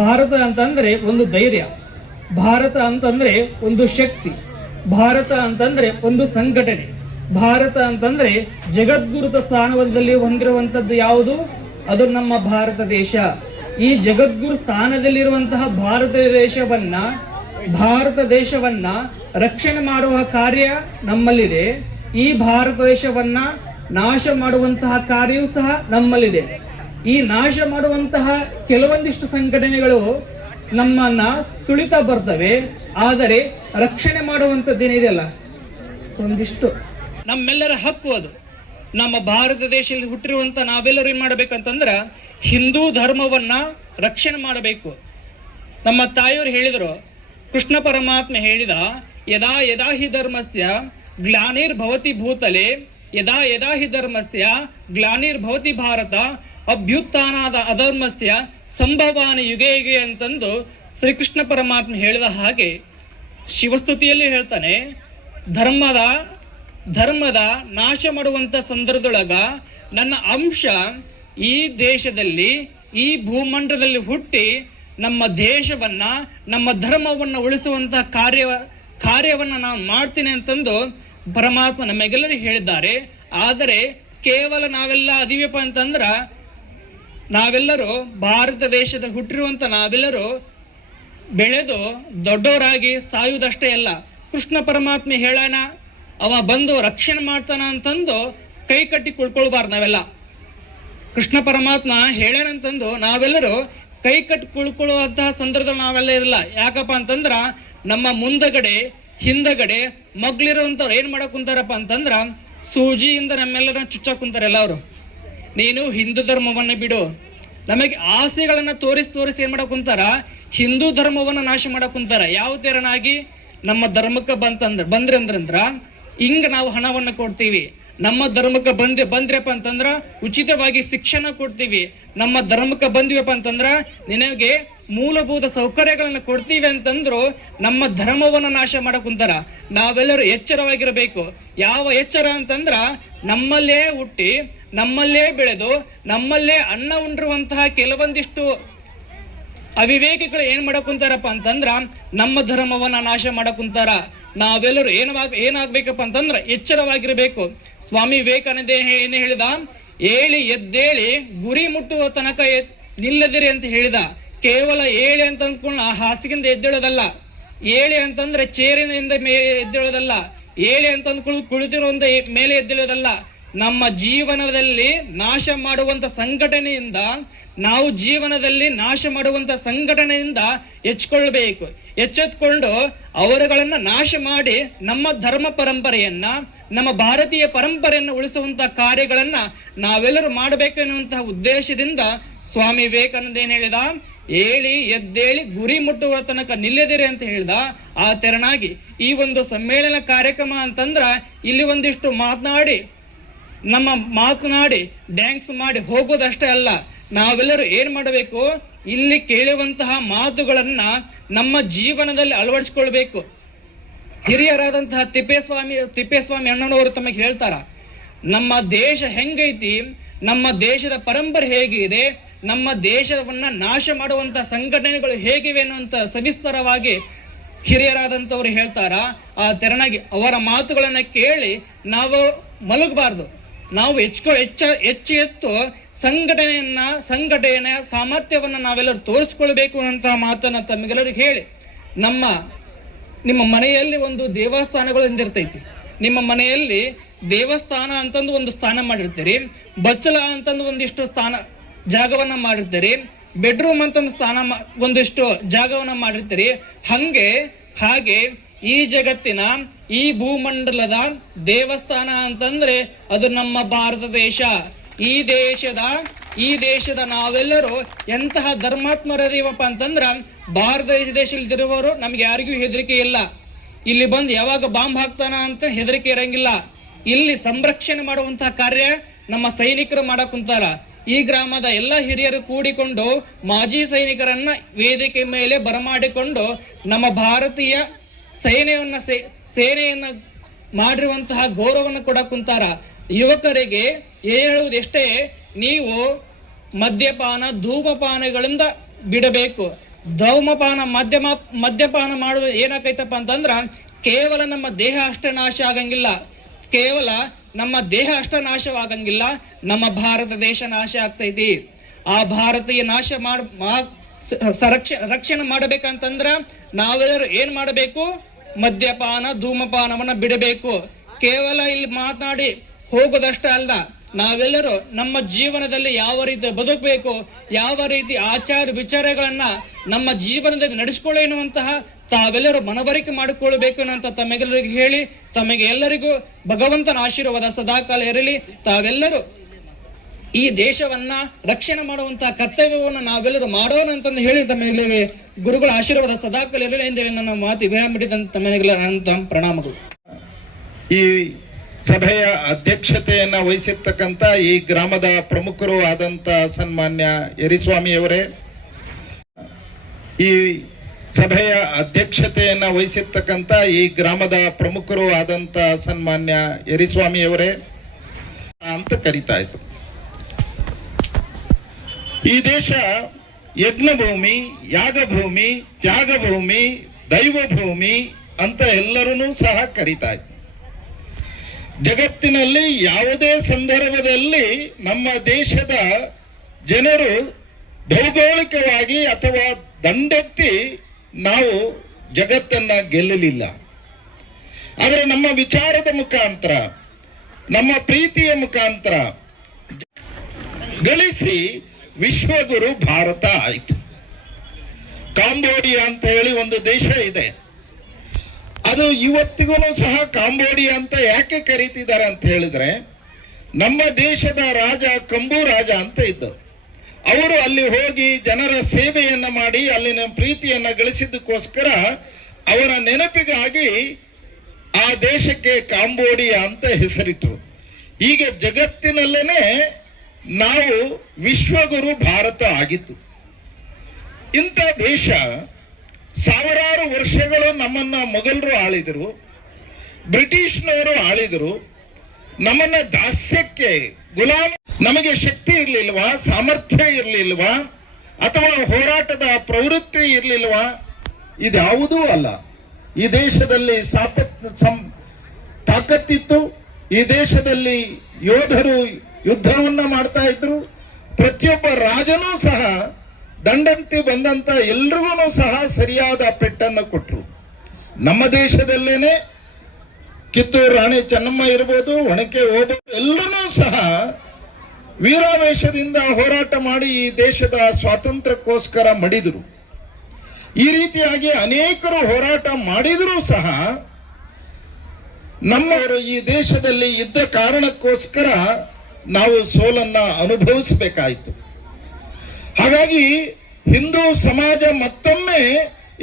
ಭಾರತ ಅಂತಂದ್ರೆ ಒಂದು ಧೈರ್ಯ, ಭಾರತ ಅಂತಂದ್ರೆ ಒಂದು ಶಕ್ತಿ, ಭಾರತ ಅಂತಂದ್ರೆ ಒಂದು ಸಂಘಟನೆ, ಭಾರತ ಅಂತಂದ್ರೆ ಜಗದ್ಗುರುತ ಸ್ಥಾನದಲ್ಲಿ ಹೊಂದಿರುವಂತದ್ದು ಯಾವುದು? ಅದು ನಮ್ಮ ಭಾರತ ದೇಶ. ಈ ಜಗದ್ಗುರು ಸ್ಥಾನದಲ್ಲಿರುವಂತಹ ಭಾರತ ದೇಶವನ್ನ ರಕ್ಷಣೆ ಮಾಡುವ ಕಾರ್ಯ ನಮ್ಮಲ್ಲಿದೆ. ಈ ಭಾರತ ದೇಶವನ್ನ ನಾಶ ಮಾಡುವಂತಹ ಕಾರ್ಯವೂ ಸಹ ನಮ್ಮಲ್ಲಿದೆ. ಈ ನಾಶ ಮಾಡುವಂತಹ ಕೆಲವೊಂದಿಷ್ಟು ಸಂಘಟನೆಗಳು ನಮ್ಮನ್ನ ತುಳಿತಾ ಬರ್ತವೆ, ಆದರೆ ರಕ್ಷಣೆ ಮಾಡುವಂಥದ್ದೇನಿದೆಯಲ್ಲ ಒಂದಿಷ್ಟು ನಮ್ಮೆಲ್ಲರ ಹಕ್ಕು. ಅದು ನಮ್ಮ ಭಾರತ ದೇಶದಲ್ಲಿ ಹುಟ್ಟಿರುವಂತ ನಾವೆಲ್ಲರೂ ಏನ್ ಮಾಡ್ಬೇಕಂತಂದ್ರ ಹಿಂದೂ ಧರ್ಮವನ್ನ ರಕ್ಷಣೆ ಮಾಡಬೇಕು. ನಮ್ಮ ತಾಯಿಯವರು ಹೇಳಿದ್ರು, ಕೃಷ್ಣ ಪರಮಾತ್ಮ ಹೇಳಿದ, ಯದಾ ಯದಾ ಹಿ ಧರ್ಮಸ್ಯ ಗ್ಲಾನಿರ್ಭವತಿ ಭೂತಲೆ, ಯದಾ ಯದಾ ಹಿ ಧರ್ಮಸ್ಯ ಗ್ಲಾನಿರ್ಭವತಿ ಭಾರತ ಅಭ್ಯುತ್ಥಾನಾದ ಅಧರ್ಮಸ್ಯ ಸಂಭವಾನಿ ಯುಗೆ ಯುಗೆ ಅಂತಂದು ಶ್ರೀಕೃಷ್ಣ ಪರಮಾತ್ಮ ಹೇಳಿದ ಹಾಗೆ ಶಿವಸ್ತುತಿಯಲ್ಲಿ ಹೇಳ್ತಾನೆ, ಧರ್ಮದ ನಾಶ ಮಾಡುವಂತ ಸಂದರ್ಭದೊಳಗ ನನ್ನ ಅಂಶ ಈ ದೇಶದಲ್ಲಿ, ಈ ಭೂಮಂಡಲದಲ್ಲಿ ಹುಟ್ಟಿ ನಮ್ಮ ದೇಶವನ್ನ, ನಮ್ಮ ಧರ್ಮವನ್ನ ಉಳಿಸುವಂತಹ ಕಾರ್ಯವನ್ನ ನಾನು ಮಾಡ್ತೀನಿ ಅಂತಂದು ಪರಮಾತ್ಮ ನಮಗೆಲ್ಲರಿಗೂ ಹೇಳಿದ್ದಾರೆ. ಆದರೆ ಕೇವಲ ನಾವೆಲ್ಲ ಅದೀವಪ್ಪ ಅಂತಂದ್ರ ನಾವೆಲ್ಲರೂ ಭಾರತ ದೇಶದ ಹುಟ್ಟಿರುವಂತ ನಾವೆಲ್ಲರೂ ಬೆಳೆದು ದೊಡ್ಡವರಾಗಿ ಸಾಯುವುದಷ್ಟೇ ಅಲ್ಲ, ಕೃಷ್ಣ ಪರಮಾತ್ಮ ಹೇಳೋಣ ಅವ ಬಂದು ರಕ್ಷಣೆ ಮಾಡ್ತಾನ ಅಂತಂದು ಕೈ ಕಟ್ಟಿ ಕುಳ್ಕೊಳ್ಬಾರ್ದು. ನಾವೆಲ್ಲ ಕೃಷ್ಣ ಪರಮಾತ್ಮ ಹೇಳೇನಂತಂದು ನಾವೆಲ್ಲರೂ ಕೈ ಕಟ್ಟಿ ಕುಳ್ಕೊಳ್ಳುವಂತಹ ಸಂದರ್ಭದಲ್ಲಿ ನಾವೆಲ್ಲ ಇರಲ್ಲ. ಯಾಕಪ್ಪ ಅಂತಂದ್ರ ನಮ್ಮ ಮುಂದಗಡೆ ಹಿಂದಗಡೆ ಮಗ್ಲಿರುವಂತವ್ರು ಏನ್ ಮಾಡಕ್ ಕುಂತಾರಪ್ಪ ಅಂತಂದ್ರ ಸೂಜಿಯಿಂದ ನಮ್ಮೆಲ್ಲರನ್ನ ಚುಚ್ಚಾಕ್ ಕುಂತಾರೆ ಎಲ್ಲವರು. ನೀನು ಹಿಂದೂ ಧರ್ಮವನ್ನ ಬಿಡು, ನಮಗೆ ಆಸೆಗಳನ್ನ ತೋರಿಸಿ ಏನ್ ಮಾಡಕ್ ಕುಂತಾರ, ಹಿಂದೂ ಧರ್ಮವನ್ನ ನಾಶ ಮಾಡಕ್ ಕುಂತಾರ. ಯಾವ ತೆರನಾಗಿ ನಮ್ಮ ಧರ್ಮಕ್ಕೆ ಬಂದ್ರಂದ್ರ ಹಿಂಗ ನಾವು ಹಣವನ್ನ ಕೊಡ್ತೀವಿ, ನಮ್ಮ ಧರ್ಮಕ್ಕೆ ಬಂದ್ರಪ್ಪ ಅಂತಂದ್ರ ಉಚಿತವಾಗಿ ಶಿಕ್ಷಣ ಕೊಡ್ತೀವಿ, ನಮ್ಮ ಧರ್ಮಕ್ಕೆ ಬಂದಿವಪ್ಪ ಅಂತಂದ್ರ ನಿನಗೆ ಮೂಲಭೂತ ಸೌಕರ್ಯಗಳನ್ನ ಕೊಡ್ತೀವಿ ಅಂತಂದ್ರು ನಮ್ಮ ಧರ್ಮವನ್ನ ನಾಶ ಮಾಡಕ್ ಕುಂತಾರ. ನಾವೆಲ್ಲರೂ ಎಚ್ಚರವಾಗಿರಬೇಕು. ಯಾವ ಎಚ್ಚರ ಅಂತಂದ್ರ ನಮ್ಮಲ್ಲೇ ಹುಟ್ಟಿ, ನಮ್ಮಲ್ಲೇ ಬೆಳೆದು, ನಮ್ಮಲ್ಲೇ ಅನ್ನ ಉಂಡಿರುವಂತಹ ಕೆಲವೊಂದಿಷ್ಟು ಅವಿವೇಕಿಗಳು ಏನ್ ಮಾಡಕ್ ಕುಂತಾರಪ್ಪ ಅಂತಂದ್ರ ನಮ್ಮ ಧರ್ಮವನ್ನ ನಾಶ ಮಾಡಕ್ ಕುಂತಾರ. ನಾವೆಲ್ಲರೂ ಏನಾಗ್ಬೇಕಪ್ಪ ಅಂತಂದ್ರ ಎಚ್ಚರವಾಗಿರ್ಬೇಕು. ಸ್ವಾಮಿ ವಿವೇಕಾನಂದ ಏನೇ ಹೇಳಿದ, ಏಳಿ ಎದ್ದೇಳಿ ಗುರಿ ಮುಟ್ಟುವ ತನಕ ನಿಲ್ಲದಿರಿ ಅಂತ ಹೇಳಿದ. ಕೇವಲ ಏಳಿ ಅಂತ ಅಂದ್ಕೊಂಡು ಹಾಸಿಗೆಯಿಂದ ಎದ್ದೇಳೋದಲ್ಲ, ಏಳಿ ಅಂತಂದ್ರೆ ಚೇರಿನಿಂದ ಮೇಲೆ ಎದ್ದೇಳೋದಲ್ಲ, ಏಳಿ ಅಂತ ಅಂದ್ಕೊಂಡು ಕುಳಿತಿರುವಂತ ಮೇಲೆ ಎದ್ದೇಳೋದಲ್ಲ. ನಮ್ಮ ಜೀವನದಲ್ಲಿ ನಾಶ ಮಾಡುವಂತ ಸಂಘಟನೆಯಿಂದ, ನಾವು ಜೀವನದಲ್ಲಿ ನಾಶ ಮಾಡುವಂತ ಸಂಘಟನೆಯಿಂದ ಎಚ್ಚೆತ್ಕೊಳ್ಬೇಕು. ಎಚ್ಚೆತ್ಕೊಂಡು ಅವರುಗಳನ್ನ ನಾಶ ಮಾಡಿ ನಮ್ಮ ಧರ್ಮ ಪರಂಪರೆಯನ್ನ, ನಮ್ಮ ಭಾರತೀಯ ಪರಂಪರೆಯನ್ನು ಉಳಿಸುವಂತಹ ಕಾರ್ಯಗಳನ್ನ ನಾವೆಲ್ಲರೂ ಮಾಡಬೇಕೆನ್ನುವಂತಹ ಉದ್ದೇಶದಿಂದ ಸ್ವಾಮಿ ವಿವೇಕಾನಂದ ಏನ್ ಹೇಳಿದ, ಏಳಿ ಎದ್ದೇಳಿ ಗುರಿ ಮುಟ್ಟುವ ತನಕ ನಿಲ್ಲದಿರಿ ಅಂತ ಹೇಳಿದ. ಆ ತೆರನಾಗಿ ಈ ಒಂದು ಸಮ್ಮೇಳನ ಕಾರ್ಯಕ್ರಮ ಅಂತಂದ್ರ ಇಲ್ಲಿ ಒಂದಿಷ್ಟು ಮಾತನಾಡಿ ಡ್ಯಾನ್ಸ್ ಮಾಡಿ ಹೋಗೋದಷ್ಟೇ ಅಲ್ಲ, ನಾವೆಲ್ಲರೂ ಏನ್ ಮಾಡಬೇಕು, ಇಲ್ಲಿ ಕೇಳುವಂತಹ ಮಾತುಗಳನ್ನ ನಮ್ಮ ಜೀವನದಲ್ಲಿ ಅಳವಡಿಸಿಕೊಳ್ಬೇಕು. ಹಿರಿಯರಾದಂತಹ ತಿಪ್ಪೇಸ್ವಾಮಿ ಅಣ್ಣನವರು ತಮಗೆ ಹೇಳ್ತಾರ, ನಮ್ಮ ದೇಶ ಹೆಂಗೈತಿ, ನಮ್ಮ ದೇಶದ ಪರಂಪರೆ ಹೇಗಿದೆ, ನಮ್ಮ ದೇಶವನ್ನ ನಾಶ ಮಾಡುವಂತಹ ಸಂಘಟನೆಗಳು ಹೇಗಿವೆ ಅನ್ನುವಂತ ಸವಿಸ್ತರವಾಗಿ ಹಿರಿಯರಾದಂಥವ್ರು ಹೇಳ್ತಾರ. ಆ ತೆರನಾಗಿ ಅವರ ಮಾತುಗಳನ್ನ ಕೇಳಿ ನಾವು ಮಲಗಬಾರ್ದು. ನಾವು ಹೆಚ್ಚು ಸಂಘಟನೆಯ ಸಾಮರ್ಥ್ಯವನ್ನ ನಾವೆಲ್ಲರೂ ತೋರಿಸ್ಕೊಳ್ಬೇಕು ಅನ್ನುವಂತಹ ಮಾತನ್ನ ತಮಗೆಲ್ಲರಿಗೆ ಹೇಳಿ, ನಿಮ್ಮ ಮನೆಯಲ್ಲಿ ಒಂದು ದೇವಸ್ಥಾನಗಳು ಎಂದಿರ್ತೈತಿ. ನಿಮ್ಮ ಮನೆಯಲ್ಲಿ ದೇವಸ್ಥಾನ ಅಂತಂದು ಒಂದು ಸ್ಥಾನ ಮಾಡಿರ್ತೀರಿ, ಬಚ್ಚಲ ಅಂತಂದು ಒಂದಿಷ್ಟು ಜಾಗವನ್ನ ಮಾಡಿರ್ತೀರಿ, ಬೆಡ್ರೂಮ್ ಅಂತಂದು ಒಂದಿಷ್ಟು ಜಾಗವನ್ನ ಮಾಡಿರ್ತೀರಿ. ಹಾಗೆ ಈ ಜಗತ್ತಿನ, ಈ ಭೂಮಂಡಲದ ದೇವಸ್ಥಾನ ಅಂತಂದ್ರೆ ಅದು ನಮ್ಮ ಭಾರತ ದೇಶ. ಈ ದೇಶದ ನಾವೆಲ್ಲರೂ ಎಂತಹ ಧರ್ಮಾತ್ಮರದೀವಪ್ಪ ಅಂತಂದ್ರ, ಭಾರತ ದೇಶದಲ್ಲಿರುವವರು ನಮ್ಗೆ ಯಾರಿಗೂ ಹೆದರಿಕೆ ಇಲ್ಲ. ಇಲ್ಲಿ ಬಂದು ಯಾವಾಗ ಬಾಂಬ್ ಹಾಕ್ತಾನ ಅಂತ ಹೆದರಿಕೆ ಇರಂಗಿಲ್ಲ. ಇಲ್ಲಿ ಸಂರಕ್ಷಣೆ ಮಾಡುವಂತಹ ಕಾರ್ಯ ನಮ್ಮ ಸೈನಿಕರು ಮಾಡಕ್ ಕುಂತಾರ. ಈ ಗ್ರಾಮದ ಎಲ್ಲ ಹಿರಿಯರು ಕೂಡಿಕೊಂಡು ಮಾಜಿ ಸೈನಿಕರನ್ನ ವೇದಿಕೆ ಮೇಲೆ ಬರಮಾಡಿಕೊಂಡು ನಮ್ಮ ಭಾರತೀಯ ಸೇನೆಯನ್ನ ಮಾಡಿರುವಂತಹ ಗೌರವವನ್ನು ಕೊಡಕ್ ಕುಂತಾರ. ಯುವಕರಿಗೆ ಹೇಳುವುದೆಷ್ಟೇ, ನೀವು ಮದ್ಯಪಾನ ಧೂಮಪಾನಗಳಿಂದ ಬಿಡಬೇಕು. ಮದ್ಯಪಾನ ಮಾಡೋದು ಏನಾಗೈತಪ್ಪ ಅಂತಂದ್ರ ಕೇವಲ ನಮ್ಮ ದೇಹ ಅಷ್ಟೇ ನಾಶವಾಗಂಗಿಲ್ಲ, ನಮ್ಮ ಭಾರತ ದೇಶ ನಾಶ ಆಗ್ತೈತಿ. ಆ ಭಾರತೀಯ ನಾಶ ರಕ್ಷಣೆ ಮಾಡಬೇಕಂತಂದ್ರ ನಾವೆಲ್ಲರೂ ಏನ್ ಮಾಡಬೇಕು, ಮದ್ಯಪಾನ ಧೂಮಪಾನವನ್ನ ಬಿಡಬೇಕು. ಕೇವಲ ಇಲ್ಲಿ ಮಾತನಾಡಿ ಹೋಗೋದಷ್ಟೇ ಅಲ್ಲ, ನಾವೆಲ್ಲರೂ ನಮ್ಮ ಜೀವನದಲ್ಲಿ ಯಾವ ರೀತಿ ಬದುಕಬೇಕು, ಯಾವ ರೀತಿ ಆಚಾರ ವಿಚಾರಗಳನ್ನ ನಮ್ಮ ಜೀವನದಲ್ಲಿ ನಡೆಸಿಕೊಳ್ಳ ಎನ್ನುವಂತಹ ತಾವೆಲ್ಲರೂ ಮನವರಿಕೆ ಮಾಡಿಕೊಳ್ಳಬೇಕು ಅಂತ ತಮಗೆಲ್ಲರಿಗೂ ಹೇಳಿ, ತಮಗೆ ಎಲ್ಲರಿಗೂ ಭಗವಂತನ ಆಶೀರ್ವಾದ ಸದಾಕಾಲ ಇರಲಿ. ತಾವೆಲ್ಲರೂ ಈ ದೇಶವನ್ನ ರಕ್ಷಣೆ ಮಾಡುವಂತಹ ಕರ್ತವ್ಯವನ್ನು ನಾವೆಲ್ಲರೂ ಮಾಡೋಣ ಅಂತಂದು ಹೇಳಿ ತಮಗೆ ಗುರುಗಳ ಆಶೀರ್ವಾದ ಸದಾಕಾಲ ಇರಲಿ ಎಂದು ನನ್ನ ಮಾತು ವಿರಾಮಿಡಿದಂತ ತಮಗೆಲ್ಲ ನನ್ನ ಪ್ರಣಾಮಗಳು. ಈ ಸಭೆಯ ಅಧ್ಯಕ್ಷತೆಯನ್ನ ವಹಿಸಿರ್ತಕ್ಕಂಥ ಈ ಗ್ರಾಮದ ಪ್ರಮುಖರು ಆದಂತ ಸನ್ಮಾನ್ಯ ಯರಿಸ್ವಾಮಿಯವರೇ, ಈ ಸಭೆಯ ಅಧ್ಯಕ್ಷತೆಯನ್ನ ವಹಿಸಿರ್ತಕ್ಕಂಥ ಈ ಗ್ರಾಮದ ಪ್ರಮುಖರು ಆದಂತ ಸನ್ಮಾನ್ಯ ಯರಿಸ್ವಾಮಿಯವರೇ ಅಂತ ಕರೀತಾ ಇದ್ರು. ಈ ದೇಶ ಯಜ್ಞಭೂಮಿ, ಯಾಗಭೂಮಿ, ತ್ಯಾಗಭೂಮಿ, ದೈವಭೂಮಿ ಅಂತ ಎಲ್ಲರೂ ಸಹ ಕರೀತಾ ಇದ್ರು. ಜಗತ್ತಿನಲ್ಲಿ ಯಾವುದೇ ಸಂದರ್ಭದಲ್ಲಿ ನಮ್ಮ ದೇಶದ ಜನರು ಭೌಗೋಳಿಕವಾಗಿ ಅಥವಾ ದಂಡೆತ್ತಿ ನಾವು ಜಗತ್ತನ್ನ ಗೆಲ್ಲಲಿಲ್ಲ. ಆದರೆ ನಮ್ಮ ವಿಚಾರದ ಮುಖಾಂತರ, ನಮ್ಮ ಪ್ರೀತಿಯ ಮುಖಾಂತರ ಗಳಿಸಿ ವಿಶ್ವಗುರು ಭಾರತ ಆಯಿತು. ಕಾಂಬೋಡಿಯಾ ಅಂತ ಹೇಳಿ ಒಂದು ದೇಶ ಇದೆ. ಅದು ಇವತ್ತಿಗೂ ಸಹ ಕಾಂಬೋಡಿಯಾ ಅಂತ ಯಾಕೆ ಕರೀತಿದ್ದಾರೆ ಅಂತ ಹೇಳಿದ್ರೆ, ನಮ್ಮ ದೇಶದ ರಾಜ ಕಂಬು ರಾಜ ಅಂತ ಇದ್ದರು. ಅವರು ಅಲ್ಲಿ ಹೋಗಿ ಜನರ ಸೇವೆಯನ್ನ ಮಾಡಿ ಅಲ್ಲಿನ ಪ್ರೀತಿಯನ್ನ ಗಳಿಸಿದ್ದಕ್ಕೋಸ್ಕರ ಅವರ ನೆನಪಿಗಾಗಿ ಆ ದೇಶಕ್ಕೆ ಕಾಂಬೋಡಿಯಾ ಅಂತ ಹೆಸರಿತ್ತು. ಈಗ ಜಗತ್ತಿನಲ್ಲೇನೆ ನಾವು ವಿಶ್ವಗುರು ಭಾರತ ಆಗಿತ್ತು. ಇಂಥ ದೇಶ ಸಾವಿರಾರು ವರ್ಷಗಳು ನಮ್ಮನ್ನ ಮೊಘಲರು ಆಳಿದರು, ಬ್ರಿಟಿಷ್ನವರು ಆಳಿದರು. ನಮ್ಮನ್ನ ದಾಸ್ಯಕ್ಕೆ ನಮಗೆ ಶಕ್ತಿ ಇರಲಿಲ್ವಾ, ಸಾಮರ್ಥ್ಯ ಇರಲಿಲ್ವಾ, ಅಥವಾ ಹೋರಾಟದ ಪ್ರವೃತ್ತಿ ಇರಲಿಲ್ವಾ? ಇದ್ಯಾವುದೂ ಅಲ್ಲ. ಈ ದೇಶದಲ್ಲಿ ತಾಕತ್ತಿತ್ತು. ಈ ದೇಶದಲ್ಲಿ ಯೋಧರು ಯುದ್ಧವನ್ನ ಮಾಡ್ತಾ ಇದ್ರು. ಪ್ರತಿಯೊಬ್ಬ ರಾಜನೂ ಸಹ ದಂಡಂತಿ ಬಂದಂತ ಎಲ್ರಿಗೂ ಸಹ ಸರಿಯಾದ ಪೆಟ್ಟನ್ನು ಕೊಟ್ಟರು. ನಮ್ಮ ದೇಶದಲ್ಲೇನೆ ಕಿತ್ತೂರು ರಾಣಿ ಚೆನ್ನಮ್ಮ ಇರ್ಬೋದು, ಒಣಕೆ ಓಬವ್ವ ಎಲ್ಲರೂ ಸಹ ವೀರಾವೇಶದಿಂದ ಹೋರಾಟ ಮಾಡಿ ಈ ದೇಶದ ಸ್ವಾತಂತ್ರ್ಯಕ್ಕೋಸ್ಕರ ಮಡಿದರು. ಈ ರೀತಿಯಾಗಿ ಅನೇಕರು ಹೋರಾಟ ಮಾಡಿದರೂ ಸಹ ನಮ್ಮವರು ಈ ದೇಶದಲ್ಲಿ ಇದ್ದ ಕಾರಣಕ್ಕೋಸ್ಕರ ನಾವು ಸೋಲನ್ನ ಅನುಭವಿಸಬೇಕಾಯಿತು. ಹಾಗಾಗಿ ಹಿಂದೂ ಸಮಾಜ ಮತ್ತೊಮ್ಮೆ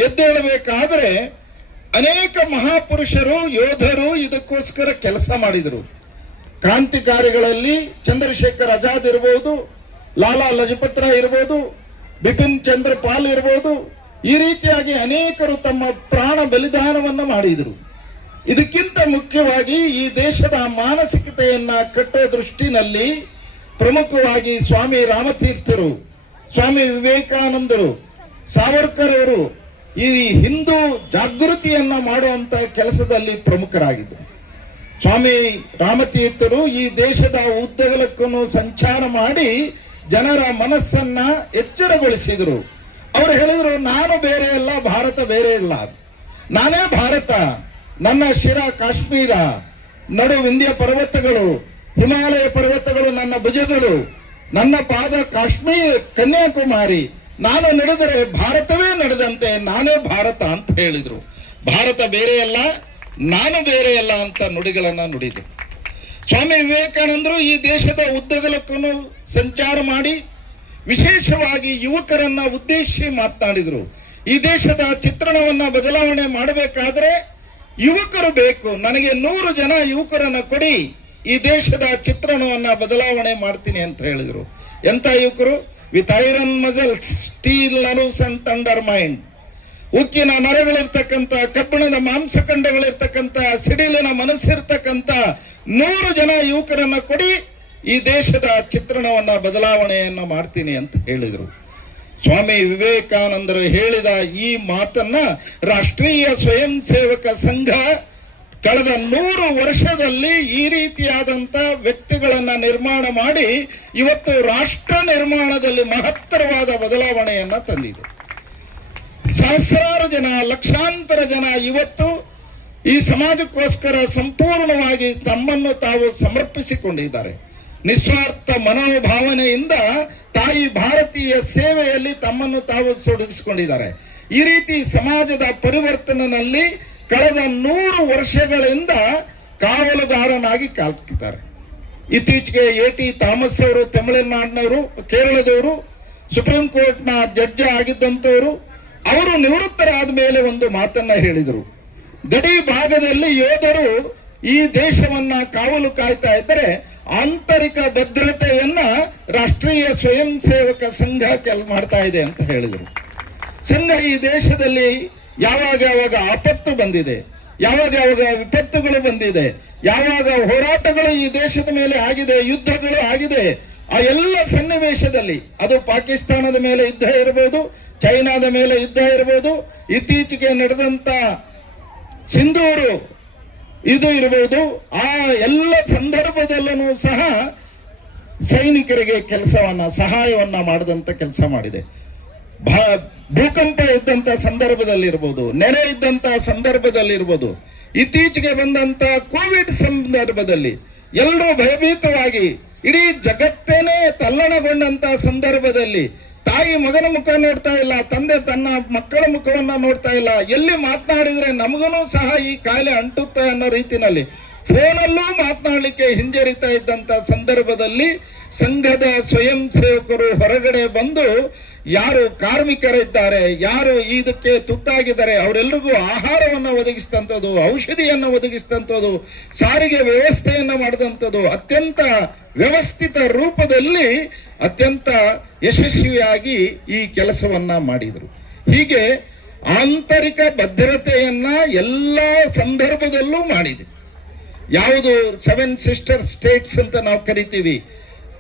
ಎದ್ದೇಳಬೇಕಾದ್ರೆ ಅನೇಕ ಮಹಾಪುರುಷರು, ಯೋಧರು ಇದಕ್ಕೋಸ್ಕರ ಕೆಲಸ ಮಾಡಿದರು. ಕ್ರಾಂತಿಕಾರಿಗಳಲ್ಲಿ ಚಂದ್ರಶೇಖರ್ ಆಜಾದ್ ಇರಬಹುದು, ಲಾಲಾ ಲಜಪತ್ ರಾಯ್ ಇರಬಹುದು, ಬಿಪಿನ್ ಚಂದ್ರ ಪಾಲ್ ಇರಬಹುದು. ಈ ರೀತಿಯಾಗಿ ಅನೇಕರು ತಮ್ಮ ಪ್ರಾಣ ಬಲಿದಾನವನ್ನು ಮಾಡಿದರು. ಇದಕ್ಕಿಂತ ಮುಖ್ಯವಾಗಿ ಈ ದೇಶದ ಮಾನಸಿಕತೆಯನ್ನ ಕಟ್ಟೋ ದೃಷ್ಟಿನಲ್ಲಿ ಪ್ರಮುಖವಾಗಿ ಸ್ವಾಮಿ ರಾಮತೀರ್ಥರು, ಸ್ವಾಮಿ ವಿವೇಕಾನಂದರು, ಸಾವರ್ಕರ್ ಅವರು ಈ ಹಿಂದೂ ಜಾಗೃತಿಯನ್ನ ಮಾಡುವಂತ ಕೆಲಸದಲ್ಲಿ ಪ್ರಮುಖರಾಗಿದ್ದರು. ಸ್ವಾಮಿ ರಾಮತೀರ್ಥರು ಈ ದೇಶದ ಉದ್ದಗಲಕ್ಕೂ ಸಂಚಾರ ಮಾಡಿ ಜನರ ಮನಸ್ಸನ್ನ ಎಚ್ಚರಗೊಳಿಸಿದರು. ಅವರು ಹೇಳಿದರು, ನಾನು ಬೇರೆ ಅಲ್ಲ, ಭಾರತ ಬೇರೆ ಇಲ್ಲ, ನಾನೇ ಭಾರತ, ನನ್ನ ಶಿರ ಕಾಶ್ಮೀರ, ನಡು ವಿಂಧ್ಯ ಪರ್ವತಗಳು, ಹಿಮಾಲಯ ಪರ್ವತಗಳು ನನ್ನ ಭುಜಗಳು, ನನ್ನ ಪಾದ ಕಾಶ್ಮೀರ ಕನ್ಯಾಕುಮಾರಿ, ನಾನು ನಡೆದರೆ ಭಾರತವೇ ನಡೆದಂತೆ, ನಾನೇ ಭಾರತ ಅಂತ ಹೇಳಿದ್ರು. ಭಾರತ ಬೇರೆ ಅಲ್ಲ, ನಾನು ಬೇರೆ ಅಲ್ಲ ಅಂತ ನುಡಿಗಳನ್ನ ನುಡಿದರು. ಸ್ವಾಮಿ ವಿವೇಕಾನಂದರು ಈ ದೇಶದ ಉದ್ದಗಲಕ್ಕೂ ಸಂಚಾರ ಮಾಡಿ ವಿಶೇಷವಾಗಿ ಯುವಕರನ್ನ ಉದ್ದೇಶಿಸಿ ಮಾತನಾಡಿದರು. ಈ ದೇಶದ ಚಿತ್ರಣವನ್ನ ಬದಲಾವಣೆ ಮಾಡಬೇಕಾದ್ರೆ ಯುವಕರು ಬೇಕು, ನನಗೆ 100 ಜನ ಯುವಕರನ್ನ ಕೊಡಿ, ಈ ದೇಶದ ಚಿತ್ರಣವನ್ನ ಬದಲಾವಣೆ ಮಾಡ್ತೀನಿ ಅಂತ ಹೇಳಿದರು. ಎಂತ ಯುವಕರು? With iron muscles, steel nerves and thunder mind. ಉಕ್ಕಿನ ನರಗಳಿರ್ತಕ್ಕಂಥ, ಕಬ್ಬಿಣದ ಮಾಂಸಖಂಡಗಳಿರ್ತಕ್ಕಂಥ, ಸಿಡಿಲಿನ ಮನಸ್ಸಿರ್ತಕ್ಕಂಥ 100 ಜನ ಯುವಕರನ್ನ ಕೊಡಿ, ಈ ದೇಶದ ಚಿತ್ರಣವನ್ನ ಬದಲಾವಣೆಯನ್ನ ಮಾಡ್ತೀನಿ ಅಂತ ಹೇಳಿದರು. ಸ್ವಾಮಿ ವಿವೇಕಾನಂದರು ಹೇಳಿದ ಈ ಮಾತನ್ನ ರಾಷ್ಟ್ರೀಯ ಸ್ವಯಂ ಸೇವಕ ಸಂಘ ಕಳೆದ 100 ವರ್ಷದಲ್ಲಿ ಈ ರೀತಿಯಾದಂತ ವ್ಯಕ್ತಿಗಳನ್ನ ನಿರ್ಮಾಣ ಮಾಡಿ ಇವತ್ತು ರಾಷ್ಟ್ರ ನಿರ್ಮಾಣದಲ್ಲಿ ಮಹತ್ತರವಾದ ಬದಲಾವಣೆಯನ್ನ ತಂದಿದೆ. ಸಹಸ್ರಾರು ಜನ, ಲಕ್ಷಾಂತರ ಜನ ಇವತ್ತು ಈ ಸಮಾಜಕ್ಕೋಸ್ಕರ ಸಂಪೂರ್ಣವಾಗಿ ತಮ್ಮನ್ನು ತಾವು ಸಮರ್ಪಿಸಿಕೊಂಡಿದ್ದಾರೆ. ನಿಸ್ವಾರ್ಥ ಮನೋಭಾವನೆಯಿಂದ ತಾಯಿ ಭಾರತೀಯ ಸೇವೆಯಲ್ಲಿ ತಮ್ಮನ್ನು ತಾವು ತೊಡಗಿಸಿಕೊಂಡಿದ್ದಾರೆ. ಈ ರೀತಿ ಸಮಾಜದ ಪರಿವರ್ತನೆಯಲ್ಲಿ ಕಳೆದ 100 ವರ್ಷಗಳಿಂದ ಕಾವಲುಗಾರನಾಗಿ ಕಾಲ್ಕಿದ್ದಾರೆ. ಇತ್ತೀಚೆಗೆ A.T. ಥಾಮಸ್ ಅವರು, ತಮಿಳುನಾಡಿನವರು, ಕೇರಳದವರು, ಸುಪ್ರೀಂ ಕೋರ್ಟ್ನ ಜಡ್ಜ್ ಆಗಿದ್ದಂಥವರು, ಅವರು ನಿವೃತ್ತರಾದ ಮೇಲೆ ಒಂದು ಮಾತನ್ನ ಹೇಳಿದರು. ಗಡಿ ಭಾಗದಲ್ಲಿ ಯೋಧರು ಈ ದೇಶವನ್ನ ಕಾವಲು ಕಾಯ್ತಾ ಇದ್ದರೆ ಆಂತರಿಕ ಭದ್ರತೆಯನ್ನ ರಾಷ್ಟ್ರೀಯ ಸ್ವಯಂ ಸೇವಕ ಸಂಘ ಮಾಡ್ತಾ ಇದೆ ಅಂತ ಹೇಳಿದರು. ಸಂಘ ಈ ದೇಶದಲ್ಲಿ ಯಾವಾಗ ಆಪತ್ತು ಬಂದಿದೆ, ಯಾವಾಗ ವಿಪತ್ತುಗಳು ಬಂದಿದೆ, ಯಾವಾಗ ಹೋರಾಟಗಳು ಈ ದೇಶದ ಮೇಲೆ ಆಗಿದೆ, ಯುದ್ಧಗಳು ಆಗಿದೆ, ಆ ಎಲ್ಲ ಸನ್ನಿವೇಶದಲ್ಲಿ ಅದು ಪಾಕಿಸ್ತಾನದ ಮೇಲೆ ಯುದ್ಧ ಇರಬಹುದು, ಚೈನಾದ ಮೇಲೆ ಯುದ್ಧ ಇರಬಹುದು, ಇತ್ತೀಚೆಗೆ ನಡೆದಂತ ಸಿಂಧೂರು ಇದು ಇರಬಹುದು, ಆ ಎಲ್ಲ ಸಂದರ್ಭದಲ್ಲೂ ಸಹ ಸೈನಿಕರಿಗೆ ಸಹಾಯವನ್ನ ಮಾಡಿದಂತ ಕೆಲಸ ಮಾಡಿದೆ. ಭೂಕಂಪ ಇದ್ದಂತ ಸಂದರ್ಭದಲ್ಲಿರ್ಬೋದು, ನೆರೆ ಇದ್ದಂತ ಸಂದರ್ಭದಲ್ಲಿರ್ಬೋದು, ಇತ್ತೀಚೆಗೆ ಬಂದಂತ ಕೋವಿಡ್ ಸಂದರ್ಭದಲ್ಲಿ ಎಲ್ಲರೂ ಭಯಭೀತವಾಗಿ ಇಡೀ ಜಗತ್ತೇನೆ ತಲ್ಲಣಗೊಂಡಂತ ಸಂದರ್ಭದಲ್ಲಿ ತಾಯಿ ಮಗನ ಮುಖ ನೋಡ್ತಾ ಇಲ್ಲ, ತಂದೆ ತನ್ನ ಮಕ್ಕಳ ಮುಖವನ್ನ ನೋಡ್ತಾ ಇಲ್ಲ, ಎಲ್ಲಿ ಮಾತನಾಡಿದ್ರೆ ನಮಗೂ ಸಹ ಈ ಕಾಯಿಲೆ ಅಂಟುತ್ತೆ ಅನ್ನೋ ರೀತಿನಲ್ಲಿ ಫೋನಲ್ಲೂ ಮಾತನಾಡಲಿಕ್ಕೆ ಹಿಂಜರಿತಾ ಇದ್ದಂತ ಸಂದರ್ಭದಲ್ಲಿ ಸಂಘದ ಸ್ವಯಂ ಸೇವಕರು ಹೊರಗಡೆ ಬಂದು ಯಾರು ಕಾರ್ಮಿಕರಿದ್ದಾರೆ, ಯಾರು ಇದಕ್ಕೆ ತುತ್ತಾಗಿದ್ದಾರೆ ಅವರೆಲ್ಲರಿಗೂ ಆಹಾರವನ್ನು ಒದಗಿಸಿದಂಥದ್ದು, ಔಷಧಿಯನ್ನು ಒದಗಿಸಿದಂಥದ್ದು, ಸಾರಿಗೆ ವ್ಯವಸ್ಥೆಯನ್ನು ಮಾಡಿದಂಥದ್ದು, ಅತ್ಯಂತ ವ್ಯವಸ್ಥಿತ ರೂಪದಲ್ಲಿ ಅತ್ಯಂತ ಯಶಸ್ವಿಯಾಗಿ ಈ ಕೆಲಸವನ್ನ ಮಾಡಿದರು. ಹೀಗೆ ಆಂತರಿಕ ಭದ್ರತೆಯನ್ನ ಎಲ್ಲ ಸಂದರ್ಭದಲ್ಲೂ ಮಾಡಿದೆ. ಯಾವುದು 7 ಸಿಸ್ಟರ್ ಸ್ಟೇಟ್ಸ್ ಅಂತ ನಾವು ಕರಿತೀವಿ,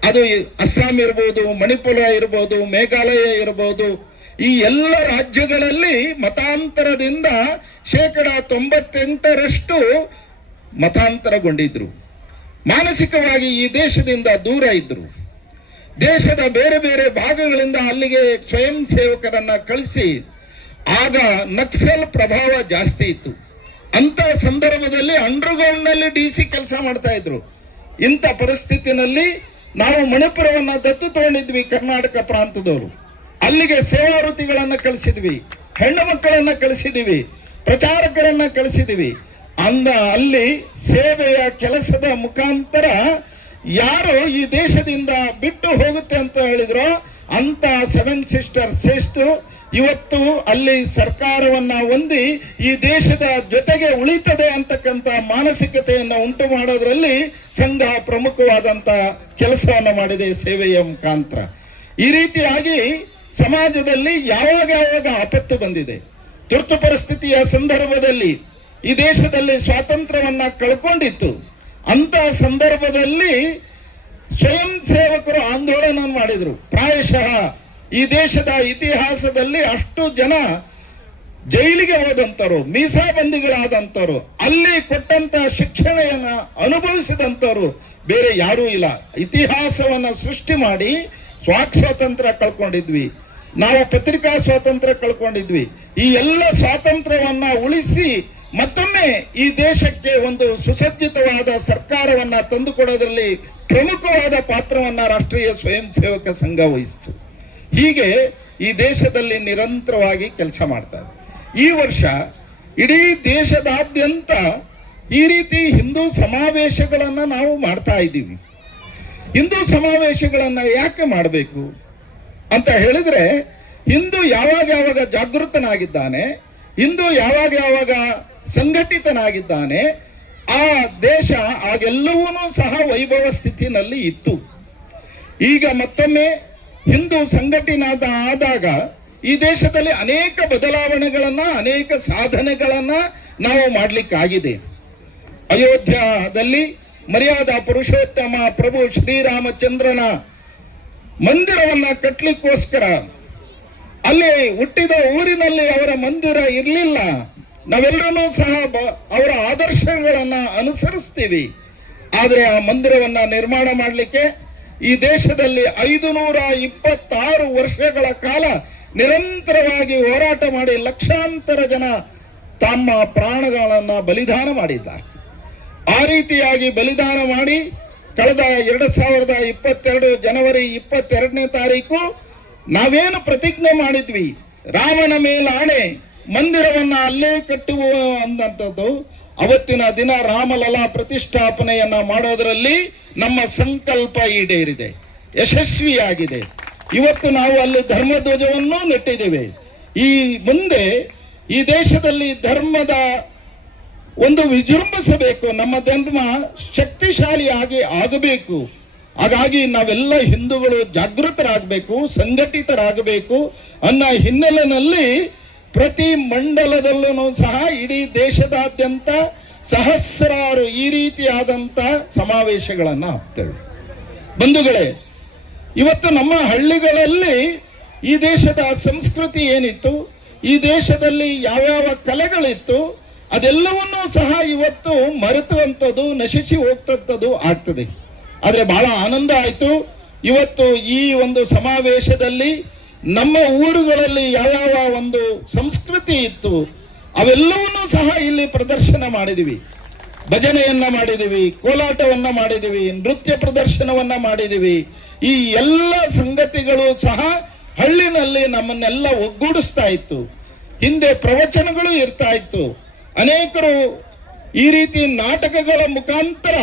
ಅದು ಅಸ್ಸಾಂ ಇರ್ಬೋದು, ಮಣಿಪುರ ಇರ್ಬೋದು, ಮೇಘಾಲಯ ಇರ್ಬೋದು, ಈ ಎಲ್ಲ ರಾಜ್ಯಗಳಲ್ಲಿ ಮತಾಂತರದಿಂದ 98% ಮತಾಂತರಗೊಂಡಿದ್ರು. ಮಾನಸಿಕವಾಗಿ ಈ ದೇಶದಿಂದ ದೂರ ಇದ್ರು. ದೇಶದ ಬೇರೆ ಬೇರೆ ಭಾಗಗಳಿಂದ ಅಲ್ಲಿಗೆ ಸ್ವಯಂ ಸೇವಕರನ್ನ ಕಳಿಸಿ, ಆಗ ನಕ್ಸಲ್ ಪ್ರಭಾವ ಜಾಸ್ತಿ ಇತ್ತು. ಅಂತ ಸಂದರ್ಭದಲ್ಲಿ ಅಂಡರ್ಗ್ರೌಂಡ್ ನಲ್ಲಿ DC ಕೆಲಸ ಮಾಡ್ತಾ ಇದ್ರು. ಇಂಥ ಪರಿಸ್ಥಿತಿನಲ್ಲಿ ನಾವು ಮಣಿಪುರವನ್ನ ದತ್ತು ತಗೊಂಡಿದ್ವಿ, ಕರ್ನಾಟಕ ಪ್ರಾಂತದವರು. ಅಲ್ಲಿಗೆ ಸೇವಾ ವೃತ್ತಿಗಳನ್ನ ಕಳಿಸಿದ್ವಿ, ಹೆಣ್ಣು ಮಕ್ಕಳನ್ನ ಕಳಿಸಿದೀವಿ, ಪ್ರಚಾರಕರನ್ನ ಕಳಿಸಿದೀವಿ. ಅಲ್ಲಿ ಸೇವೆಯ ಕೆಲಸದ ಮುಖಾಂತರ ಯಾರು ಈ ದೇಶದಿಂದ ಬಿಟ್ಟು ಹೋಗುತ್ತೆ ಅಂತ ಹೇಳಿದ್ರು ಅಂತ 7 ಸಿಸ್ಟರ್ಸ್ ಎಷ್ಟು ಇವತ್ತು ಅಲ್ಲಿ ಸರ್ಕಾರವನ್ನ ಹೊಂದಿ ಈ ದೇಶದ ಜೊತೆಗೆ ಉಳಿತದೆ ಅಂತಕ್ಕಂಥ ಮಾನಸಿಕತೆಯನ್ನು ಉಂಟು ಮಾಡೋದ್ರಲ್ಲಿ ಸಂಘ ಪ್ರಮುಖವಾದಂತ ಕೆಲಸವನ್ನ ಮಾಡಿದೆ ಸೇವೆಯ ಮುಖಾಂತರ. ಈ ರೀತಿಯಾಗಿ ಸಮಾಜದಲ್ಲಿ ಯಾವಾಗ ಆಪತ್ತು ಬಂದಿದೆ, ತುರ್ತು ಪರಿಸ್ಥಿತಿಯ ಸಂದರ್ಭದಲ್ಲಿ ಈ ದೇಶದಲ್ಲಿ ಸ್ವಾತಂತ್ರ್ಯವನ್ನ ಕಳ್ಕೊಂಡಿತ್ತು. ಅಂತ ಸಂದರ್ಭದಲ್ಲಿ ಸ್ವಯಂ ಸೇವಕರು ಆಂದೋಲನ ಮಾಡಿದ್ರು. ಪ್ರಾಯಶಃ ಈ ದೇಶದ ಇತಿಹಾಸದಲ್ಲಿ ಅಷ್ಟು ಜನ ಜೈಲಿಗೆ ಹೋದಂತರು, ಮೀಸಾಬಂದಿಗಳಾದಂತರು, ಅಲ್ಲಿ ಕೊಟ್ಟಂತ ಶಿಕ್ಷಣೆಯನ್ನ ಅನುಭವಿಸಿದಂತರು ಬೇರೆ ಯಾರೂ ಇಲ್ಲ. ಇತಿಹಾಸವನ್ನ ಸೃಷ್ಟಿ ಮಾಡಿ ಸ್ವಾತಂತ್ರ್ಯ ಕಳ್ಕೊಂಡಿದ್ವಿ, ನಾವು ಪತ್ರಿಕಾ ಸ್ವಾತಂತ್ರ್ಯ ಕಳ್ಕೊಂಡಿದ್ವಿ. ಈ ಎಲ್ಲ ಸ್ವಾತಂತ್ರ್ಯವನ್ನ ಉಳಿಸಿ ಮತ್ತೊಮ್ಮೆ ಈ ದೇಶಕ್ಕೆ ಒಂದು ಸುಸಜ್ಜಿತವಾದ ಸರ್ಕಾರವನ್ನ ತಂದುಕೊಡೋದ್ರಲ್ಲಿ ಪ್ರಮುಖವಾದ ಪಾತ್ರವನ್ನ ರಾಷ್ಟ್ರೀಯ ಸ್ವಯಂ ಸೇವಕ ಸಂಘ ವಹಿಸಿತು. ಹೀಗೆ ಈ ದೇಶದಲ್ಲಿ ನಿರಂತರವಾಗಿ ಕೆಲಸ ಮಾಡ್ತಾರೆ. ಈ ವರ್ಷ ಇಡೀ ದೇಶದಾದ್ಯಂತ ಈ ರೀತಿ ಹಿಂದೂ ಸಮಾವೇಶಗಳನ್ನ ನಾವು ಮಾಡ್ತಾ ಇದ್ದೀವಿ. ಹಿಂದೂ ಸಮಾವೇಶಗಳನ್ನ ಯಾಕೆ ಮಾಡಬೇಕು ಅಂತ ಹೇಳಿದ್ರೆ, ಹಿಂದೂ ಯಾವಾಗ ಜಾಗೃತನಾಗಿದ್ದಾನೆ, ಹಿಂದೂ ಯಾವಾಗ ಸಂಘಟಿತನಾಗಿದ್ದಾನೆ, ಆ ದೇಶ ಆಗೆಲ್ಲವೂ ಸಹ ವೈಭವ ಸ್ಥಿತಿನಲ್ಲಿ ಇತ್ತು. ಈಗ ಮತ್ತೊಮ್ಮೆ ಹಿಂದೂ ಸಂಘಟನಾದ ಆದಾಗ ಈ ದೇಶದಲ್ಲಿ ಅನೇಕ ಬದಲಾವಣೆಗಳನ್ನ, ಅನೇಕ ಸಾಧನೆಗಳನ್ನ ನಾವು ಮಾಡಲಿಕ್ಕಾಗಿದೆ. ಅಯೋಧ್ಯದಲ್ಲಿ ಮರ್ಯಾದಾ ಪುರುಷೋತ್ತಮ ಪ್ರಭು ಶ್ರೀರಾಮಚಂದ್ರನ ಮಂದಿರವನ್ನ ಕಟ್ಟಲಿಕ್ಕೋಸ್ಕರ ಅಲ್ಲಿ ಹುಟ್ಟಿದ ಊರಿನಲ್ಲಿ ಅವರ ಮಂದಿರ ಇರಲಿಲ್ಲ. ನಾವೆಲ್ಲರೂ ಸಹ ಅವರ ಆದರ್ಶಗಳನ್ನ ಅನುಸರಿಸ್ತೀವಿ. ಆದರೆ ಆ ಮಂದಿರವನ್ನ ನಿರ್ಮಾಣ ಮಾಡಲಿಕ್ಕೆ ಈ ದೇಶದಲ್ಲಿ 526 ವರ್ಷಗಳ ಕಾಲ ನಿರಂತರವಾಗಿ ಹೋರಾಟ ಮಾಡಿ ಲಕ್ಷಾಂತರ ಜನ ತಮ್ಮ ಪ್ರಾಣಗಳನ್ನ ಬಲಿದಾನ ಮಾಡಿದ್ದಾರೆ. ಆ ರೀತಿಯಾಗಿ ಬಲಿದಾನ ಮಾಡಿ ಕಳೆದ 2022 ಜನವರಿ 22ನೇ ತಾರೀಕು ನಾವೇನು ಪ್ರತಿಜ್ಞೆ ಮಾಡಿದ್ವಿ, ರಾಮನ ಮೇಲಾಣೆ ಮಂದಿರವನ್ನ ಅಲ್ಲೇ ಕಟ್ಟುವ ಅಂದಂಥದ್ದು, ಅವತ್ತಿನ ದಿನ ರಾಮಲಲಾ ಪ್ರತಿಷ್ಠಾಪನೆಯನ್ನ ಮಾಡೋದರಲ್ಲಿ ನಮ್ಮ ಸಂಕಲ್ಪ ಈಡೇರಿದೆ, ಯಶಸ್ವಿಯಾಗಿದೆ. ಇವತ್ತು ನಾವು ಅಲ್ಲಿ ಧರ್ಮಧ್ವಜವನ್ನು ನೆಟ್ಟಿದ್ದೇವೆ. ಈ ಮುಂದೆ ಈ ದೇಶದಲ್ಲಿ ಧರ್ಮದ ಒಂದು ವಿಜೃಂಭಿಸಬೇಕು, ನಮ್ಮ ಧರ್ಮ ಶಕ್ತಿಶಾಲಿಯಾಗಿ ಆಗಬೇಕು. ಹಾಗಾಗಿ ನಾವೆಲ್ಲ ಹಿಂದೂಗಳು ಜಾಗೃತರಾಗಬೇಕು, ಸಂಘಟಿತರಾಗಬೇಕು ಅನ್ನೋ ಹಿನ್ನೆಲೆಯಲ್ಲಿ ಪ್ರತಿ ಮಂಡಲದಲ್ಲೂ ಸಹ ಇಡೀ ದೇಶದಾದ್ಯಂತ ಸಹಸ್ರಾರು ಈ ರೀತಿಯಾದಂತ ಸಮಾವೇಶಗಳನ್ನ ಹಾಕ್ತೇವೆ. ಬಂಧುಗಳೇ, ಇವತ್ತು ನಮ್ಮ ಹಳ್ಳಿಗಳಲ್ಲಿ ಈ ದೇಶದ ಸಂಸ್ಕೃತಿ ಏನಿತ್ತು, ಈ ದೇಶದಲ್ಲಿ ಯಾವ್ಯಾವ ಕಲೆಗಳಿತ್ತು, ಅದೆಲ್ಲವನ್ನೂ ಸಹ ಇವತ್ತು ಮರೆತುವಂಥದ್ದು, ನಶಿಸಿ ಹೋಗ್ತಂಥದ್ದು ಆಗ್ತದೆ. ಆದರೆ ಬಹಳ ಆನಂದ ಆಯಿತು. ಇವತ್ತು ಈ ಒಂದು ಸಮಾವೇಶದಲ್ಲಿ ನಮ್ಮ ಊರುಗಳಲ್ಲಿ ಯಾವ್ಯಾವ ಒಂದು ಸಂಸ್ಕೃತಿ ಇತ್ತು ಅವೆಲ್ಲವನ್ನೂ ಸಹ ಇಲ್ಲಿ ಪ್ರದರ್ಶನ ಮಾಡಿದಿವಿ. ಭಜನೆಯನ್ನ ಮಾಡಿದಿವಿ, ಕೋಲಾಟವನ್ನ ಮಾಡಿದಿವಿ, ನೃತ್ಯ ಪ್ರದರ್ಶನವನ್ನ ಮಾಡಿದಿವಿ. ಈ ಎಲ್ಲ ಸಂಗತಿಗಳು ಸಹ ಹಳ್ಳಿನಲ್ಲಿ ನಮ್ಮನ್ನೆಲ್ಲ ಒಗ್ಗೂಡಿಸ್ತಾ ಇತ್ತು. ಹಿಂದೆ ಪ್ರವಚನಗಳು ಇರ್ತಾ ಇತ್ತು. ಅನೇಕರು ಈ ರೀತಿ ನಾಟಕಗಳ ಮುಖಾಂತರ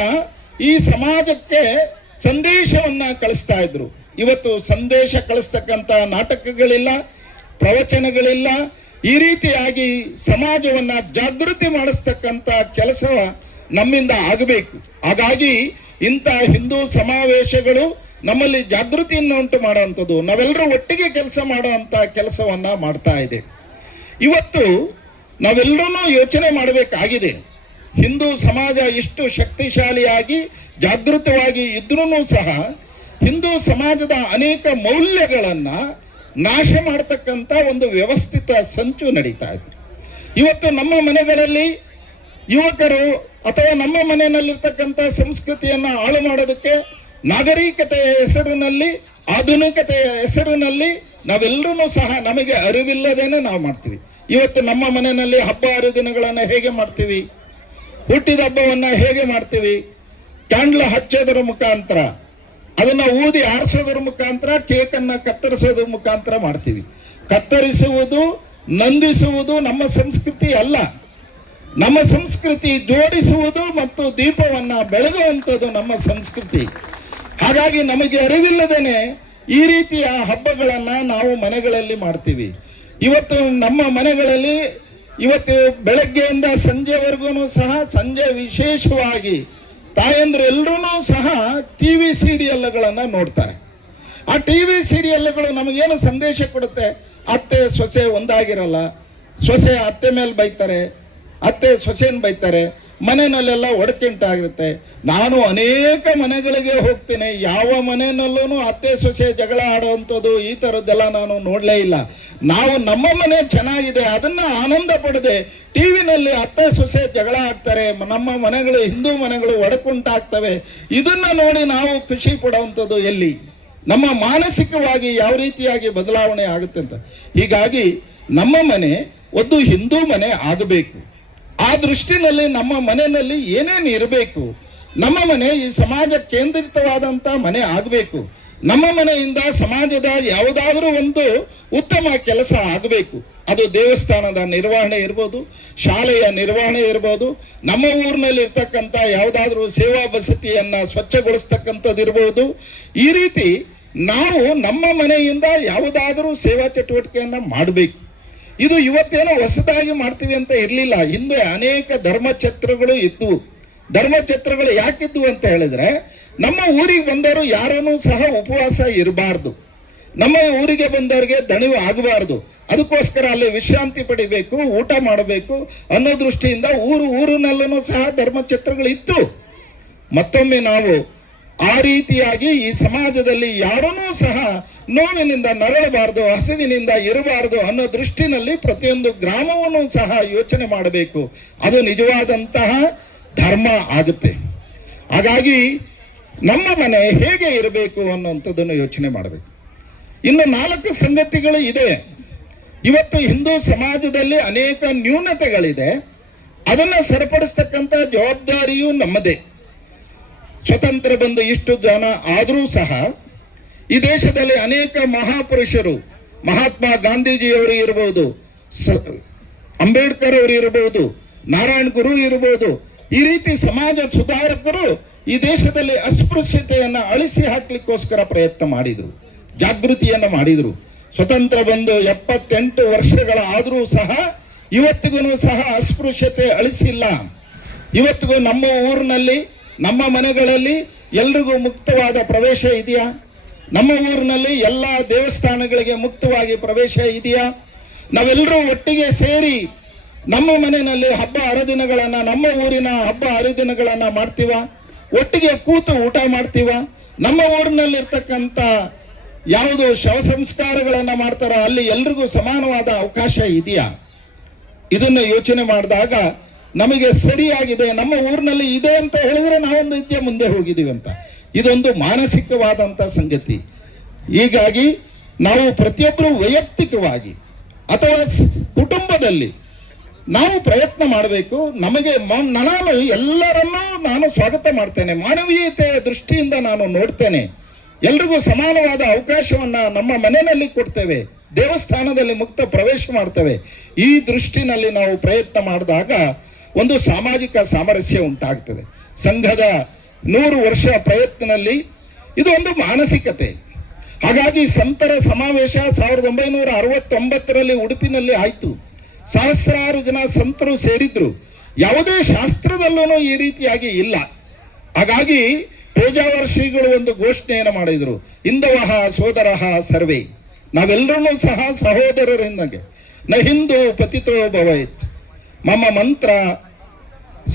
ಈ ಸಮಾಜಕ್ಕೆ ಸಂದೇಶವನ್ನ ಕಳಿಸ್ತಾ ಇದ್ರು. ಇವತ್ತು ಸಂದೇಶ ಕಳಿಸ್ತಕ್ಕಂಥ ನಾಟಕಗಳಿಲ್ಲ, ಪ್ರವಚನಗಳಿಲ್ಲ. ಈ ರೀತಿಯಾಗಿ ಸಮಾಜವನ್ನ ಜಾಗೃತಿ ಮಾಡಿಸ್ತಕ್ಕಂಥ ಕೆಲಸ ನಮ್ಮಿಂದ ಆಗಬೇಕು. ಹಾಗಾಗಿ ಇಂಥ ಹಿಂದೂ ಸಮಾವೇಶಗಳು ನಮ್ಮಲ್ಲಿ ಜಾಗೃತಿಯನ್ನು ಉಂಟು ಮಾಡುವಂಥದ್ದು, ನಾವೆಲ್ಲರೂ ಒಟ್ಟಿಗೆ ಕೆಲಸ ಮಾಡುವಂತ ಕೆಲಸವನ್ನ ಮಾಡ್ತಾ ಇದೆ. ಇವತ್ತು ನಾವೆಲ್ಲರೂ ಯೋಚನೆ ಮಾಡಬೇಕಾಗಿದೆ, ಹಿಂದೂ ಸಮಾಜ ಇಷ್ಟು ಶಕ್ತಿಶಾಲಿಯಾಗಿ ಜಾಗೃತವಾಗಿ ಇದ್ರೂ ಸಹ ಹಿಂದೂ ಸಮಾಜದ ಅನೇಕ ಮೌಲ್ಯಗಳನ್ನ ನಾಶ ಮಾಡತಕ್ಕಂತ ಒಂದು ವ್ಯವಸ್ಥಿತ ಸಂಚು ನಡೀತಾ ಇದೆ. ಇವತ್ತು ನಮ್ಮ ಮನೆಗಳಲ್ಲಿ ಯುವಕರು ಅಥವಾ ನಮ್ಮ ಮನೆಯಲ್ಲಿರ್ತಕ್ಕಂಥ ಸಂಸ್ಕೃತಿಯನ್ನ ಹಾಳು ಮಾಡೋದಕ್ಕೆ ನಾಗರಿಕತೆಯ ಹೆಸರಿನಲ್ಲಿ ಆಧುನಿಕತೆಯ ಹೆಸರಿನಲ್ಲಿ ನಾವೆಲ್ಲರೂ ಸಹ ನಮಗೆ ಅರಿವಿಲ್ಲದೇನೆ ನಾವು ಮಾಡ್ತೀವಿ. ಇವತ್ತು ನಮ್ಮ ಮನೆಯಲ್ಲಿ ಹಬ್ಬ ಹರಿದಿನಗಳನ್ನು ಹೇಗೆ ಮಾಡ್ತೀವಿ, ಹುಟ್ಟಿದ ಹಬ್ಬವನ್ನ ಹೇಗೆ ಮಾಡ್ತೀವಿ, ಕ್ಯಾಂಡ್ಲ ಹಚ್ಚೋದ್ರ ಮುಖಾಂತರ, ಅದನ್ನ ಊದಿ ಆರಿಸೋದ್ರ ಮುಖಾಂತರ, ಕೇಕ್ ಅನ್ನ ಕತ್ತರಿಸೋದ್ರ ಮುಖಾಂತರ ಮಾಡ್ತೀವಿ. ಕತ್ತರಿಸುವುದು, ನಂದಿಸುವುದು ನಮ್ಮ ಸಂಸ್ಕೃತಿ ಅಲ್ಲ. ನಮ್ಮ ಸಂಸ್ಕೃತಿ ಜೋಡಿಸುವುದು ಮತ್ತು ದೀಪವನ್ನ ಬೆಳಗುವಂಥದ್ದು ನಮ್ಮ ಸಂಸ್ಕೃತಿ. ಹಾಗಾಗಿ ನಮಗೆ ಅರಿವಿಲ್ಲದೇನೆ ಈ ರೀತಿಯ ಹಬ್ಬಗಳನ್ನ ನಾವು ಮನೆಗಳಲ್ಲಿ ಮಾಡ್ತೀವಿ. ಇವತ್ತು ನಮ್ಮ ಮನೆಗಳಲ್ಲಿ ಇವತ್ತು ಬೆಳಗ್ಗೆಯಿಂದ ಸಂಜೆವರೆಗೂ ಸಹ, ಸಂಜೆ ವಿಶೇಷವಾಗಿ ತಾಯಂದ್ರು ಎಲ್ಲರೂ ಸಹ ಟಿವಿ ಸೀರಿಯಲ್ಗಳನ್ನ ನೋಡ್ತಾರೆ. ಆ ಟಿವಿ ಸೀರಿಯಲ್ಗಳು ನಮಗೇನು ಸಂದೇಶ ಕೊಡುತ್ತೆ? ಅತ್ತೆ ಸೊಸೆ ಒಂದಾಗಿರಲ್ಲ, ಸೊಸೆ ಅತ್ತೆ ಮೇಲೆ ಬೈತಾರೆ, ಅತ್ತೆ ಸೊಸೆನ್ ಬೈತಾರೆ, ಮನೆಯಲ್ಲೆಲ್ಲ ಒಡಕಿಂಟಾಗಿರುತ್ತೆ. ನಾನು ಅನೇಕ ಮನೆಗಳಿಗೆ ಹೋಗ್ತೇನೆ, ಯಾವ ಮನೆಯಲ್ಲೂ ಅತ್ತೆ ಸೊಸೆ ಜಗಳ ಆಡುವಂಥದ್ದು ಈ ಥರದ್ದೆಲ್ಲ ನಾನು ನೋಡಲೇ ಇಲ್ಲ. ನಾವು ನಮ್ಮ ಮನೆ ಚೆನ್ನಾಗಿದೆ ಅದನ್ನ ಆನಂದ ಪಡದೆ ಟಿವಿನಲ್ಲಿ ಅತ್ತೆ ಸೊಸೆ ಜಗಳ ಆಗ್ತಾರೆ, ನಮ್ಮ ಮನೆಗಳು, ಹಿಂದೂ ಮನೆಗಳು ಒಡಕುಂಟಾಗ್ತವೆ, ಇದನ್ನ ನೋಡಿ ನಾವು ಖುಷಿ ಪಡುವಂಥದ್ದು ಎಲ್ಲಿ? ನಮ್ಮ ಮಾನಸಿಕವಾಗಿ ಯಾವ ರೀತಿಯಾಗಿ ಬದಲಾವಣೆ ಆಗುತ್ತೆ ಅಂತ. ಹೀಗಾಗಿ ನಮ್ಮ ಮನೆ ಒಂದು ಹಿಂದೂ ಮನೆ ಆಗಬೇಕು. ಆ ದೃಷ್ಟಿನಲ್ಲಿ ನಮ್ಮ ಮನೆಯಲ್ಲಿ ಏನೇನು ಇರಬೇಕು, ನಮ್ಮ ಮನೆ ಈ ಸಮಾಜ ಕೇಂದ್ರಿತವಾದಂತ ಮನೆ ಆಗಬೇಕು. ನಮ್ಮ ಮನೆಯಿಂದ ಸಮಾಜದ ಯಾವುದಾದ್ರೂ ಒಂದು ಉತ್ತಮ ಕೆಲಸ ಆಗಬೇಕು. ಅದು ದೇವಸ್ಥಾನದ ನಿರ್ವಹಣೆ ಇರ್ಬೋದು, ಶಾಲೆಯ ನಿರ್ವಹಣೆ ಇರ್ಬೋದು, ನಮ್ಮ ಊರಿನಲ್ಲಿ ಇರ್ತಕ್ಕಂಥ ಯಾವುದಾದ್ರೂ ಸೇವಾ ವಸತಿಯನ್ನ ಸ್ವಚ್ಛಗೊಳಿಸ್ತಕ್ಕಂಥದ್ದು ಇರ್ಬೋದು. ಈ ರೀತಿ ನಾವು ನಮ್ಮ ಮನೆಯಿಂದ ಯಾವುದಾದ್ರೂ ಸೇವಾ ಚಟುವಟಿಕೆಯನ್ನ ಮಾಡಬೇಕು. ಇದು ಇವತ್ತೇನೋ ಹೊಸದಾಗಿ ಮಾಡ್ತೀವಿ ಅಂತ ಇರಲಿಲ್ಲ. ಹಿಂದೆ ಅನೇಕ ಧರ್ಮಛತ್ರಗಳು ಇದ್ದವು. ಧರ್ಮಛತ್ರಗಳು ಯಾಕಿದ್ವು ಅಂತ ಹೇಳಿದ್ರೆ, ನಮ್ಮ ಊರಿಗೆ ಬಂದವರು ಯಾರನ್ನೂ ಸಹ ಉಪವಾಸ ಇರಬಾರ್ದು, ನಮ್ಮ ಊರಿಗೆ ಬಂದವರಿಗೆ ದಣಿವು ಆಗಬಾರ್ದು, ಅದಕ್ಕೋಸ್ಕರ ಅಲ್ಲಿ ವಿಶ್ರಾಂತಿ ಪಡಿಬೇಕು, ಊಟ ಮಾಡಬೇಕು ಅನ್ನೋ ದೃಷ್ಟಿಯಿಂದ ಊರಿನಲ್ಲೂ ಸಹ ಧರ್ಮಛತ್ರಗಳು ಇತ್ತು. ಮತ್ತೊಮ್ಮೆ ನಾವು ಆ ರೀತಿಯಾಗಿ ಈ ಸಮಾಜದಲ್ಲಿ ಯಾರನ್ನೂ ಸಹ ನೋವಿನಿಂದ ನರಳಬಾರದು, ಹಸಿವಿನಿಂದ ಇರಬಾರದು ಅನ್ನೋ ದೃಷ್ಟಿನಲ್ಲಿ ಪ್ರತಿಯೊಂದು ಗ್ರಾಮವನ್ನು ಸಹ ಯೋಚನೆ ಮಾಡಬೇಕು. ಅದು ನಿಜವಾದಂತಹ ಧರ್ಮ ಆಗುತ್ತೆ. ಹಾಗಾಗಿ ನಮ್ಮ ಮನೆ ಹೇಗೆ ಇರಬೇಕು ಅನ್ನುವಂಥದ್ದನ್ನು ಯೋಚನೆ ಮಾಡಬೇಕು. ಇನ್ನು 4 ಸಂಗತಿಗಳು ಇದೆ. ಇವತ್ತು ಹಿಂದೂ ಸಮಾಜದಲ್ಲಿ ಅನೇಕ ನ್ಯೂನತೆಗಳಿದೆ, ಅದನ್ನ ಸರಿಪಡಿಸ್ತಕ್ಕಂಥ ಜವಾಬ್ದಾರಿಯೂ ನಮ್ಮದೇ. ಸ್ವತಂತ್ರ ಬಂದು ಇಷ್ಟು ಜನ ಆದರೂ ಸಹ ಈ ದೇಶದಲ್ಲಿ ಅನೇಕ ಮಹಾಪುರುಷರು, ಮಹಾತ್ಮ ಗಾಂಧೀಜಿಯವರು ಇರಬಹುದು, ಅಂಬೇಡ್ಕರ್ ಅವರು ಇರಬಹುದು, ನಾರಾಯಣ್ ಗುರು ಇರಬಹುದು, ಈ ರೀತಿ ಸಮಾಜ ಸುಧಾರಕರು ಈ ದೇಶದಲ್ಲಿ ಅಸ್ಪೃಶ್ಯತೆಯನ್ನ ಅಳಿಸಿ ಹಾಕ್ಲಿಕ್ಕೋಸ್ಕರ ಪ್ರಯತ್ನ ಮಾಡಿದ್ರು, ಜಾಗೃತಿಯನ್ನ ಮಾಡಿದ್ರು. ಸ್ವತಂತ್ರ ಬಂದು 78 ವರ್ಷಗಳ ಆದರೂ ಸಹ ಇವತ್ತಿಗೂ ಸಹ ಅಸ್ಪೃಶ್ಯತೆ ಅಳಿಸಿಲ್ಲ. ಇವತ್ತಿಗೂ ನಮ್ಮ ಊರಿನಲ್ಲಿ, ನಮ್ಮ ಮನೆಗಳಲ್ಲಿ ಎಲ್ರಿಗೂ ಮುಕ್ತವಾದ ಪ್ರವೇಶ ಇದೆಯಾ? ನಮ್ಮ ಊರಿನಲ್ಲಿ ಎಲ್ಲ ದೇವಸ್ಥಾನಗಳಿಗೆ ಮುಕ್ತವಾಗಿ ಪ್ರವೇಶ ಇದೆಯಾ? ನಾವೆಲ್ಲರೂ ಒಟ್ಟಿಗೆ ಸೇರಿ ನಮ್ಮ ಮನೆಯಲ್ಲಿ ಹಬ್ಬ ಹರಿದಿನಗಳನ್ನ, ನಮ್ಮ ಊರಿನ ಹಬ್ಬ ಹರಿದಿನಗಳನ್ನ ಮಾಡ್ತೀವ? ಒಟ್ಟಿಗೆ ಕೂತು ಊಟ ಮಾಡ್ತೀವ? ನಮ್ಮ ಊರಿನಲ್ಲಿರ್ತಕ್ಕಂಥ ಯಾವುದು ಶವ ಸಂಸ್ಕಾರಗಳನ್ನ ಮಾಡ್ತಾರ ಅಲ್ಲಿ ಎಲ್ರಿಗೂ ಸಮಾನವಾದ ಅವಕಾಶ ಇದೆಯಾ? ಇದನ್ನ ಯೋಚನೆ ಮಾಡಿದಾಗ ನಮಗೆ ಸರಿಯಾಗಿದೆ, ನಮ್ಮ ಊರಿನಲ್ಲಿ ಇದೆ ಅಂತ ಹೇಳಿದ್ರೆ ನಾವೊಂದು ಹೆಜ್ಜೆ ಮುಂದೆ ಹೋಗಿದ್ದೀವಿ ಅಂತ. ಇದೊಂದು ಮಾನಸಿಕವಾದಂತ ಸಂಗತಿ. ಹೀಗಾಗಿ ನಾವು ಪ್ರತಿಯೊಬ್ಬರು ವೈಯಕ್ತಿಕವಾಗಿ ಅಥವಾ ಕುಟುಂಬದಲ್ಲಿ ನಾವು ಪ್ರಯತ್ನ ಮಾಡಬೇಕು. ನಮಗೆ ನಾನು ಎಲ್ಲರನ್ನೂ ನಾನು ಸ್ವಾಗತ ಮಾಡ್ತೇನೆ, ಮಾನವೀಯತೆಯ ದೃಷ್ಟಿಯಿಂದ ನಾನು ನೋಡ್ತೇನೆ. ಎಲ್ರಿಗೂ ಸಮಾನವಾದ ಅವಕಾಶವನ್ನ ನಮ್ಮ ಮನೆಯಲ್ಲಿ ಕೊಡ್ತೇವೆ, ದೇವಸ್ಥಾನದಲ್ಲಿ ಮುಕ್ತ ಪ್ರವೇಶ ಮಾಡ್ತೇವೆ. ಈ ದೃಷ್ಟಿನಲ್ಲಿ ನಾವು ಪ್ರಯತ್ನ ಮಾಡಿದಾಗ ಒಂದು ಸಾಮಾಜಿಕ ಸಾಮರಸ್ಯ ಉಂಟಾಗ್ತದೆ. ಸಂಘದ 100 ವರ್ಷ ಪ್ರಯತ್ನದಲ್ಲಿ ಇದು ಒಂದು ಮಾನಸಿಕತೆ. ಹಾಗಾಗಿ ಸಂತರ ಸಮಾವೇಶ 1969ರಲ್ಲಿ ಉಡುಪಿನಲ್ಲಿ ಆಯ್ತು. ಸಹಸ್ರಾರು ಜನ ಸಂತರು ಸೇರಿದ್ರು. ಯಾವುದೇ ಶಾಸ್ತ್ರದಲ್ಲೂ ಈ ರೀತಿಯಾಗಿ ಇಲ್ಲ. ಹಾಗಾಗಿ ಪೇಜಾವರ ಶ್ರೀಗಳು ಒಂದು ಘೋಷಣೆಯನ್ನು ಮಾಡಿದ್ರು, ಹಿಂದವಹ ಸೋದರಃ ಸರ್ವೇ, ನಾವೆಲ್ಲರೂ ಸಹ ಸಹೋದರರಿಂದಾಗೆ. ನ ಹಿಂದೂ ಪತಿತೋ ಭವೇತ್, ಮಮ ಮಂತ್ರ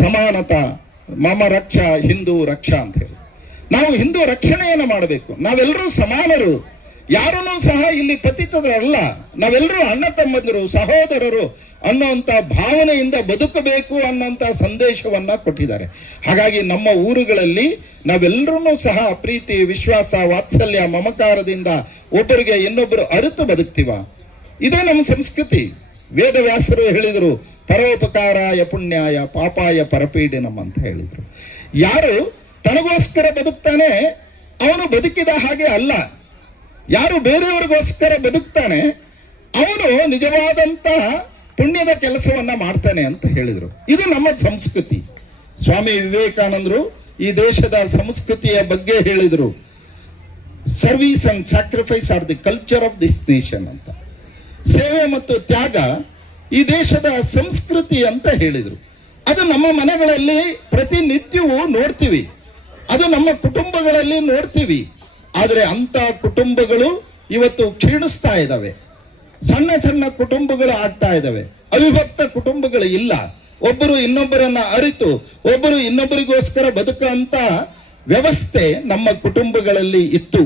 ಸಮಾನತ, ಮಮ ರಕ್ಷಾ ಹಿಂದೂ ರಕ್ಷಾ ಅಂತ ಹೇಳಿ ನಾವು ಹಿಂದೂ ರಕ್ಷಣೆಯನ್ನು ಮಾಡಬೇಕು. ನಾವೆಲ್ಲರೂ ಸಮಾನರು, ಯಾರೂ ಸಹ ಇಲ್ಲಿ ಪತಿತರಲ್ಲ, ನಾವೆಲ್ಲರೂ ಅಣ್ಣ ತಮ್ಮಂದಿರು, ಸಹೋದರರು ಅನ್ನೋಂಥ ಭಾವನೆಯಿಂದ ಬದುಕಬೇಕು ಅನ್ನೋಂಥ ಸಂದೇಶವನ್ನ ಕೊಟ್ಟಿದ್ದಾರೆ. ಹಾಗಾಗಿ ನಮ್ಮ ಊರುಗಳಲ್ಲಿ ನಾವೆಲ್ಲರೂ ಸಹ ಪ್ರೀತಿ, ವಿಶ್ವಾಸ, ವಾತ್ಸಲ್ಯ, ಮಮಕಾರದಿಂದ ಒಬ್ಬರಿಗೆ ಇನ್ನೊಬ್ಬರು ಅರಿತು ಬದುಕ್ತೀವ. ಇದೇ ನಮ್ಮ ಸಂಸ್ಕೃತಿ. ವೇದವ್ಯಾಸರು ಹೇಳಿದರು, ಪರೋಪಕಾರಾಯ ಪುಣ್ಯಾಯ ಪಾಪಾಯ ಪರಪೀಡಿನಂ ಅಂತ ಹೇಳಿದರು. ಯಾರು ತನಗೋಸ್ಕರ ಬದುಕ್ತಾನೆ ಅವನು ಬದುಕಿದ ಹಾಗೆ ಅಲ್ಲ, ಯಾರು ಬೇರೆಯವರಿಗೋಸ್ಕರ ಬದುಕ್ತಾನೆ ಅವನು ನಿಜವಾದಂತ ಪುಣ್ಯದ ಕೆಲಸವನ್ನ ಮಾಡ್ತಾನೆ ಅಂತ ಹೇಳಿದರು. ಇದು ನಮ್ಮ ಸಂಸ್ಕೃತಿ. ಸ್ವಾಮಿ ವಿವೇಕಾನಂದರು ಈ ದೇಶದ ಸಂಸ್ಕೃತಿಯ ಬಗ್ಗೆ ಹೇಳಿದರು, service and sacrifice R the culture of this nation ಅಂತ. ಸೇವೆ ಮತ್ತು ತ್ಯಾಗ ಈ ದೇಶದ ಸಂಸ್ಕೃತಿ ಅಂತ ಹೇಳಿದರು. ಅದು ನಮ್ಮ ಮನೆಗಳಲ್ಲಿ ಪ್ರತಿನಿತ್ಯವೂ ನೋಡ್ತೀವಿ, ಅದು ನಮ್ಮ ಕುಟುಂಬಗಳಲ್ಲಿ ನೋಡ್ತೀವಿ. ಆದರೆ ಅಂತ ಕುಟುಂಬಗಳು ಇವತ್ತು ಕ್ಷೀಣಿಸ್ತಾ ಇದ್ದಾವೆ. ಸಣ್ಣ ಸಣ್ಣ ಕುಟುಂಬಗಳು ಆಗ್ತಾ ಇದ್ದಾವೆ. ಅವಿಭಕ್ತ ಕುಟುಂಬಗಳು ಇಲ್ಲ. ಒಬ್ಬರು ಇನ್ನೊಬ್ಬರನ್ನ ಅರಿತು ಒಬ್ಬರು ಇನ್ನೊಬ್ಬರಿಗೋಸ್ಕರ ಬದುಕುವಂತ ವ್ಯವಸ್ಥೆ ನಮ್ಮ ಕುಟುಂಬಗಳಲ್ಲಿ ಇತ್ತು.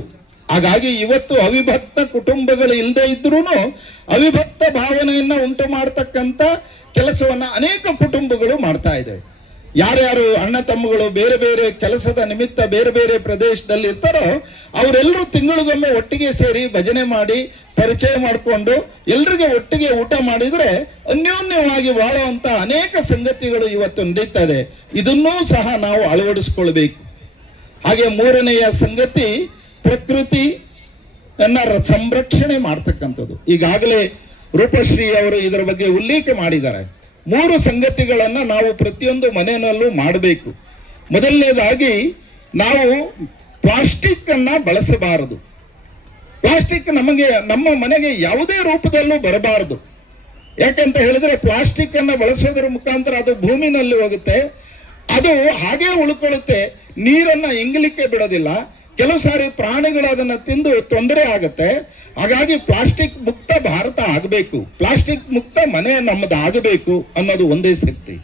ಹಾಗಾಗಿ ಇವತ್ತು ಅವಿಭಕ್ತ ಕುಟುಂಬಗಳು ಇಲ್ಲದೆ ಇದ್ರೂ ಅವಿಭಕ್ತ ಭಾವನೆಯನ್ನ ಉಂಟು ಮಾಡತಕ್ಕಂತ ಕೆಲಸವನ್ನ ಅನೇಕ ಕುಟುಂಬಗಳು ಮಾಡ್ತಾ ಇದ್ದಾವೆ. ಯಾರ್ಯಾರು ಅಣ್ಣ ತಮ್ಮಗಳು ಬೇರೆ ಬೇರೆ ಕೆಲಸದ ನಿಮಿತ್ತ ಬೇರೆ ಬೇರೆ ಪ್ರದೇಶದಲ್ಲಿ ಇರ್ತಾರೋ ಅವರೆಲ್ಲರೂ ತಿಂಗಳಿಗೊಮ್ಮೆ ಒಟ್ಟಿಗೆ ಸೇರಿ ಭಜನೆ ಮಾಡಿ ಪರಿಚಯ ಮಾಡಿಕೊಂಡು ಎಲ್ರಿಗೆ ಒಟ್ಟಿಗೆ ಊಟ ಮಾಡಿದ್ರೆ ಅನ್ಯೋನ್ಯವಾಗಿ ಬಾಳುವಂತ ಅನೇಕ ಸಂಗತಿಗಳು ಇವತ್ತು ನಡೀತದೆ. ಇದನ್ನೂ ಸಹ ನಾವು ಅಳವಡಿಸ್ಕೊಳ್ಬೇಕು. ಹಾಗೆ ಮೂರನೆಯ ಸಂಗತಿ ಪ್ರಕೃತಿಯನ್ನ ಸಂರಕ್ಷಣೆ ಮಾಡ್ತಕ್ಕಂಥದ್ದು. ಈಗಾಗಲೇ ರೂಪಶ್ರೀ ಅವರು ಇದರ ಬಗ್ಗೆ ಉಲ್ಲೇಖ ಮಾಡಿದ್ದಾರೆ. 3 ಸಂಗತಿಗಳನ್ನ ನಾವು ಪ್ರತಿಯೊಂದು ಮನೆಯಲ್ಲೂ ಮಾಡಬೇಕು. ಮೊದಲನೇದಾಗಿ ನಾವು ಪ್ಲಾಸ್ಟಿಕ್ ಅನ್ನ ಬಳಸಬಾರದು. ಪ್ಲಾಸ್ಟಿಕ್ ನಮ್ಮ ಮನೆಗೆ ಯಾವುದೇ ರೂಪದಲ್ಲೂ ಬರಬಾರದು. ಯಾಕಂತ ಹೇಳಿದ್ರೆ ಪ್ಲಾಸ್ಟಿಕ್ ಅನ್ನ ಬಳಸೋದ್ರ ಮುಖಾಂತರ ಅದು ಭೂಮಿನಲ್ಲಿ ಹೋಗುತ್ತೆ, ಅದು ಹಾಗೆ ಉಳ್ಕೊಳ್ಳುತ್ತೆ, ನೀರನ್ನ ಇಂಗಲಿಕ್ಕೆ ಬಿಡೋದಿಲ್ಲ. ಕೆಲವು ಸಾರಿ ಪ್ರಾಣಿಗಳು ಅದನ್ನ ತಿಂದು ತೊಂದರೆ ಆಗುತ್ತೆ. ಹಾಗಾಗಿ ಪ್ಲಾಸ್ಟಿಕ್ ಮುಕ್ತ ಭಾರತ ಆಗಬೇಕು, ಪ್ಲಾಸ್ಟಿಕ್ ಮುಕ್ತ ಮನೆ ನಮ್ಮದು ಆಗಬೇಕು ಅನ್ನೋದು ಒಂದೇ ಶಕ್ತಿ.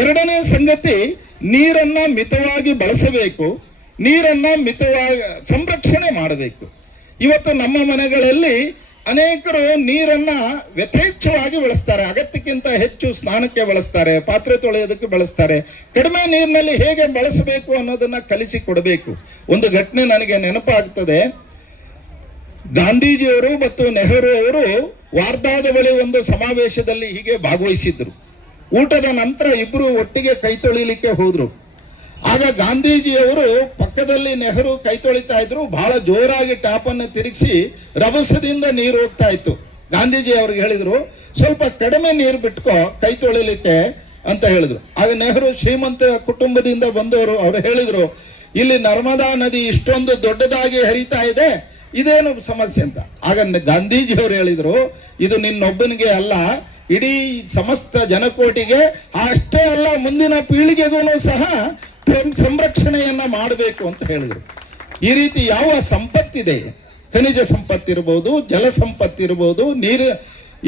ಎರಡನೇ ಸಂಗತಿ, ನೀರನ್ನ ಮಿತವಾಗಿ ಬಳಸಬೇಕು, ನೀರನ್ನ ಮಿತವಾಗಿ ಸಂರಕ್ಷಣೆ ಮಾಡಬೇಕು. ಇವತ್ತು ನಮ್ಮ ಮನೆಗಳಲ್ಲಿ ಅನೇಕರು ನೀರನ್ನ ಯಥೇಚ್ಛವಾಗಿ ಬಳಸ್ತಾರೆ. ಅಗತ್ಯಕ್ಕಿಂತ ಹೆಚ್ಚು ಸ್ನಾನಕ್ಕೆ ಬಳಸ್ತಾರೆ, ಪಾತ್ರೆ ತೊಳೆಯೋದಕ್ಕೆ ಬಳಸ್ತಾರೆ. ಕಡಿಮೆ ನೀರಿನಲ್ಲಿ ಹೇಗೆ ಬಳಸಬೇಕು ಅನ್ನೋದನ್ನ ಕಲಿಸಿ ಕೊಡಬೇಕು. ಒಂದು ಘಟನೆ ನನಗೆ ನೆನಪಾಗ್ತದೆ. ಗಾಂಧೀಜಿಯವರು ಮತ್ತು ನೆಹರು ಅವರು ವಾರ್ಧಾದ ಬಳಿ ಒಂದು ಸಮಾವೇಶದಲ್ಲಿ ಹೀಗೆ ಭಾಗವಹಿಸಿದ್ರು. ಊಟದ ನಂತರ ಇಬ್ರು ಒಟ್ಟಿಗೆ ಕೈ ತೊಳಿಲಿಕ್ಕೆ ಹೋದ್ರು. ಆಗ ಗಾಂಧೀಜಿಯವರು ಪಕ್ಕದಲ್ಲಿ ನೆಹರು ಕೈ ತೊಳಿತಾ ಇದ್ರು. ಬಹಳ ಜೋರಾಗಿ ಟ್ಯಾಪ್ ಅನ್ನು ತಿರುಗಿಸಿ ರಭಸದಿಂದ ನೀರು ಹೋಗ್ತಾ ಇತ್ತು. ಗಾಂಧೀಜಿ ಅವ್ರಿಗೆ ಹೇಳಿದ್ರು, ಸ್ವಲ್ಪ ಕಡಿಮೆ ನೀರು ಬಿಟ್ಕೋ ಕೈ ತೊಳಿಲಿಕ್ಕೆ ಅಂತ ಹೇಳಿದ್ರು. ಆಗ ನೆಹರು ಶ್ರೀಮಂತ ಕುಟುಂಬದಿಂದ ಬಂದವರು, ಅವರು ಹೇಳಿದ್ರು, ಇಲ್ಲಿ ನರ್ಮದಾ ನದಿ ಇಷ್ಟೊಂದು ದೊಡ್ಡದಾಗಿ ಹರಿತಾ ಇದೆ, ಇದೇನು ಸಮಸ್ಯೆ ಅಂತ. ಆಗ ಗಾಂಧೀಜಿ ಅವರು ಹೇಳಿದ್ರು, ಇದು ನಿನ್ನೊಬ್ಬನಿಗೆ ಅಲ್ಲ, ಇಡೀ ಸಮಸ್ತ ಜನಕೋಟಿಗೆ, ಅಷ್ಟೇ ಅಲ್ಲ ಮುಂದಿನ ಪೀಳಿಗೆಗೂ ಸಹ ಸಂರಕ್ಷಣೆಯನ್ನ ಮಾಡಬೇಕು ಅಂತ ಹೇಳಿದರು. ಈ ರೀತಿ ಯಾವ ಸಂಪತ್ತಿದೆ, ಖನಿಜ ಸಂಪತ್ತಿರಬಹುದು, ಜಲ ಸಂಪತ್ತಿರಬಹುದು,